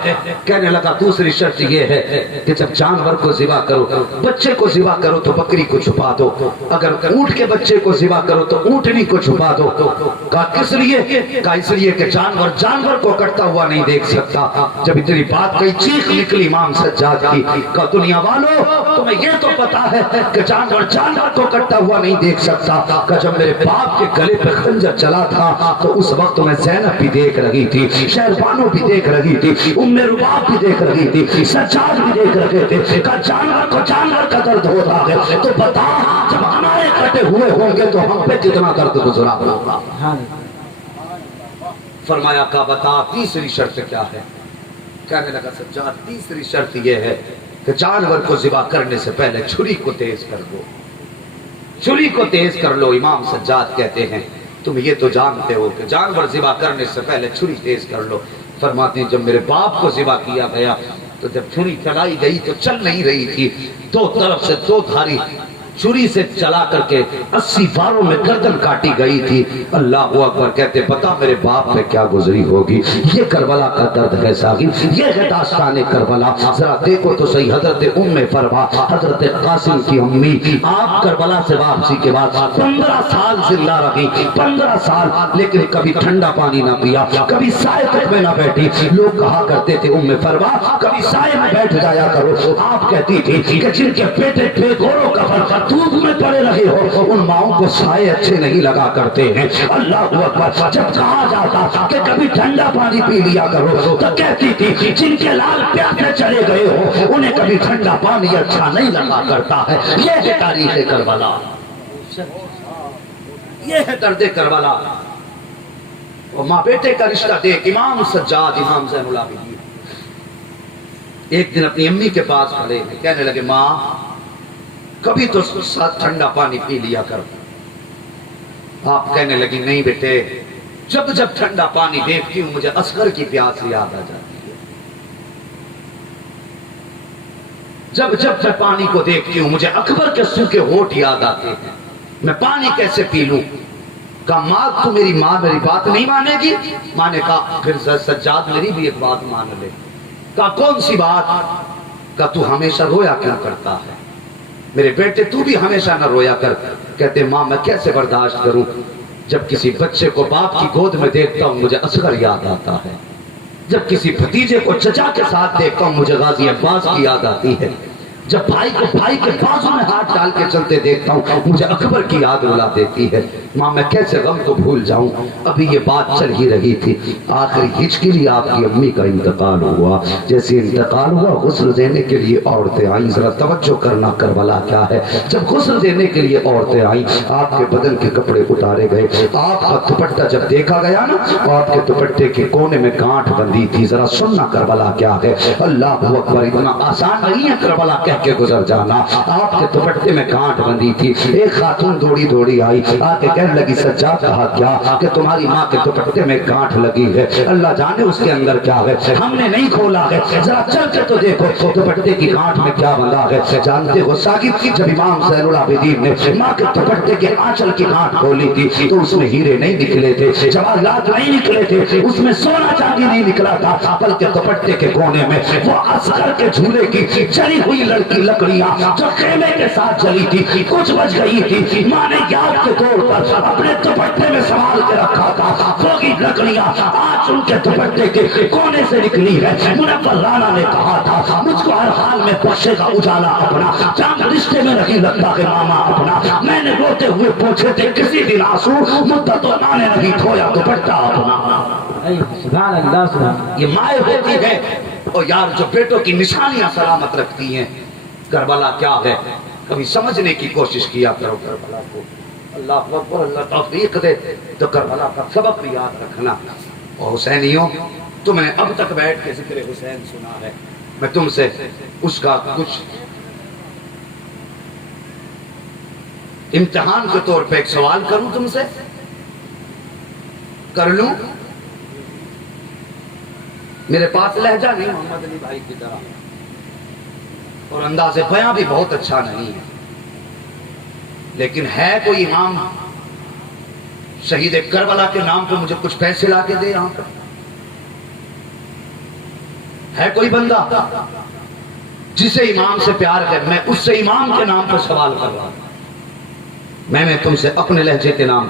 کہنے لگا دوسری شرط یہ ہے کہ جب جانور کو ذبح کرو، بچے کو ذبح کرو تو بکری کو چھپا دو، اگر اونٹ کے بچے کو ذبح کرو تو اونٹنی کو چھپا دو۔ کہا کس لیے؟ کہا اس لیے کہ جانور کو کٹتا ہوا نہیں دیکھ سکتا۔ جب اتنی بات کہی چیخ نکلی امام سجاد کی، کہا دنیا والو تمہیں یہ تو پتا ہے کہ جانور کو کٹتا ہوا نہیں دیکھ سکتا۔ کہا جب میرے باپ کے گلے پہ خنجر چلا تھا تو اس وقت میں زینب بھی دیکھ رہی تھی، شہربانو بھی دیکھ رہی تھی، ام رباب بھی دیکھ رہی تھی، سجاد بھی دیکھ رہے تھے۔ کہا جانور کو جانور کا درد ہو رہا ہے تو بتا جب ہمارے کٹے ہوئے ہوں گے تو ہم پہ کتنا درد گزرا ہوگا۔ فرمایا کہا بتا تیسری شرط کیا ہے؟ کہنے لگا سجاد تیسری شرط یہ ہے کہ جانور کو ذبح کرنے سے پہلے چھری کو تیز کر دو، چھری کو تیز کر لو۔ امام سجاد کہتے ہیں تم یہ تو جانتے ہو کہ جانور ذبح کرنے سے پہلے چھری تیز کر لو۔ فرماتے ہیں جب میرے باپ کو ذبح کیا گیا تو جب چھری چلائی گئی تو چل نہیں رہی تھی، 2 طرف سے 2 دھاری چھری سے چلا کر کے 80 باروں میں گردن کاٹی گئی تھی۔ اللہ اکبر کہتے پتا میرے باپ پہ کیا گزری ہوگی۔ یہ کربلا کا درد ہے ساقب، یہ ہے داستان کربلا۔ ذرا دیکھو تو صحیح حضرت ام فروا حضرت قاسم کی امی، آپ کربلا سے واپسی کے بعد 15 سال زندہ رہی، 15 سال، لیکن کبھی ٹھنڈا پانی نہ پیا، کبھی سائے تک میں نہ بیٹھی۔ لوگ کہا کرتے تھے ام فروا کبھی سائے میں بیٹھ جایا کرو۔ آپ کہتی تھی کہ جن کے بیٹے بے گوروں کا فرق دودھ میں پڑے رہے ہو ان ماؤں کو سائے اچھے نہیں لگا کرتے ہیں۔ اللہ اکبر جب کہا جاتا کہ کبھی ٹھنڈا پانی پی لیا کرو تو کہتی تھی جن کے لال پیاسے چلے گئے ہو انہیں کبھی ٹھنڈا پانی اچھا نہیں لگا کرتا ہے۔ یہ ہے تاریخ کربلا، یہ ہے درد کربلا۔ اور ماں بیٹے کا رشتہ دیکھ امام سجاد امام زین العابدین ایک دن اپنی امی کے پاس کھڑے ہیں، کہنے لگے ماں کبھی تو ساتھ ٹھنڈا پانی پی لیا کرو۔ آپ کہنے لگی نہیں بیٹے جب جب ٹھنڈا پانی دیکھتی ہوں مجھے اصغر کی پیاس یاد آ جاتی ہے، جب جب میں پانی کو دیکھتی ہوں مجھے اکبر کے سوکھے ہونٹ یاد آتے ہیں، میں پانی کیسے پی لوں؟ کہا ماں تو میری ماں میری بات نہیں مانے گی؟ ماں نے کہا پھر سجاد میری بھی ایک بات مان لے۔ کہا کون سی بات؟ کہا تو ہمیشہ رویا کیوں کرتا ہے؟ میرے بیٹے تو بھی ہمیشہ نہ رویا کر۔ کہتے ماں میں کیسے برداشت کروں، جب کسی بچے کو باپ کی گود میں دیکھتا ہوں مجھے اصغر یاد آتا ہے، جب کسی بھتیجے کو چچا کے ساتھ دیکھتا ہوں مجھے غازی عباس کی یاد آتی ہے، جب بھائی کو بھائی کے بازو میں ہاتھ ڈال کے چلتے دیکھتا ہوں مجھے اکبر کی یاد رلا دیتی ہے۔ ماں میں کیسے غم کو بھول جاؤں؟ ابھی یہ بات چل ہی رہی تھی، آخری ہچ کے لیے آپ کی امی کا انتقال ہوا۔ جیسے انتقال ہوا غسل دینے کے لیے عورتیں آئیں، ذرا توجہ کرنا کربلا کیا ہے۔ جب غسل دینے کے لیے عورتیں آئیں آپ کے بدن کے کپڑے اتارے گئے، آپ کا دوپٹہ جب دیکھا گیا نا آپ کے دوپٹے کے کونے میں گانٹھ بندی تھی۔ ذرا سننا کربلا کیا ہے۔ اللہ اکبر اتنا آسان نہیں ہے کربلا کہہ کے گزر جانا۔ آپ کے دوپٹے میں گانٹھ بندی تھی، ایک خاتون دوڑی دوڑی آئی آ کے کہنے لگی سجاد کہا کیا کہ تمہاری ماں کے دوپٹے میں گانٹھ لگی ہے، اللہ جانے اس کے اندر کیا ہے، ہم نے نہیں کھولا ہے، ذرا چل کے تو دیکھو دوپٹے کی گانٹھ میں کیا بندھا ہے۔ جانتے ہو ساقب جب امام زین العابدین نے ماں کے دوپٹے کے آنچل کی گانٹھ کھولی تھی تو اس میں ہیرے نہیں نکلے تھے، جواہرات نہیں نکلے تھے، اس میں سونا چاندی نہیں نکلا تھا، بلکہ دوپٹے کے کونے میں وہ اصغر کے جھولے کی جلی ہوئی لکڑیاں جو خیمے کے ساتھ جلی تھی کچھ بچ گئی تھی۔ ماں نے یاد کے طور پر اپنے دوپٹے میں سنبھال کے رکھا تھا، وہی لکڑیاں آج ان کے دوپٹے کے کونے سے نکلی ہے۔ منور رانا نے کہا تھا مجھ کو ہر حال میں بخشے گا اجالا اپنا، چاند رشتے میں نہیں لگتا کہ ماما اپنا۔ میں نے روتے ہوئے پوچھے تھے کسی دن آنسو، مدتوں ماں نے نہیں دھویا دوپٹہ اپنا۔ سبحان اللہ سبحان یہ مائیں ہوتی ہے اور یار جو بیٹوں کی نشانیاں سلامت رکھتی ہیں۔ کربلا کیا ہے کبھی سمجھنے کی کوشش کیا کرو کربلا کو۔ اللہ اکبر، اللہ توفیق دے تو کربلا کا سبق بھی یاد رکھنا۔ اور حسینیوں تم نے اب تک بیٹھ کے ذکر حسین سنا ہے، میں تم سے اس کا کچھ امتحان کے طور پہ ایک سوال کروں تم سے۔ کر لوں؟ میرے پاس لہجہ نہیں محمد علی بھائی کی طرح، اور انداز بیاں بھی بہت اچھا نہیں ہے، لیکن ہے کوئی امام شہید کربلا کے نام پہ مجھے کچھ پیسے لا کے دے؟ یہاں پر ہے کوئی بندہ جسے امام سے پیار ہے؟ میں اس سے امام کے نام پر سوال کر رہا ہوں، میں تم سے اپنے لہجے کے نام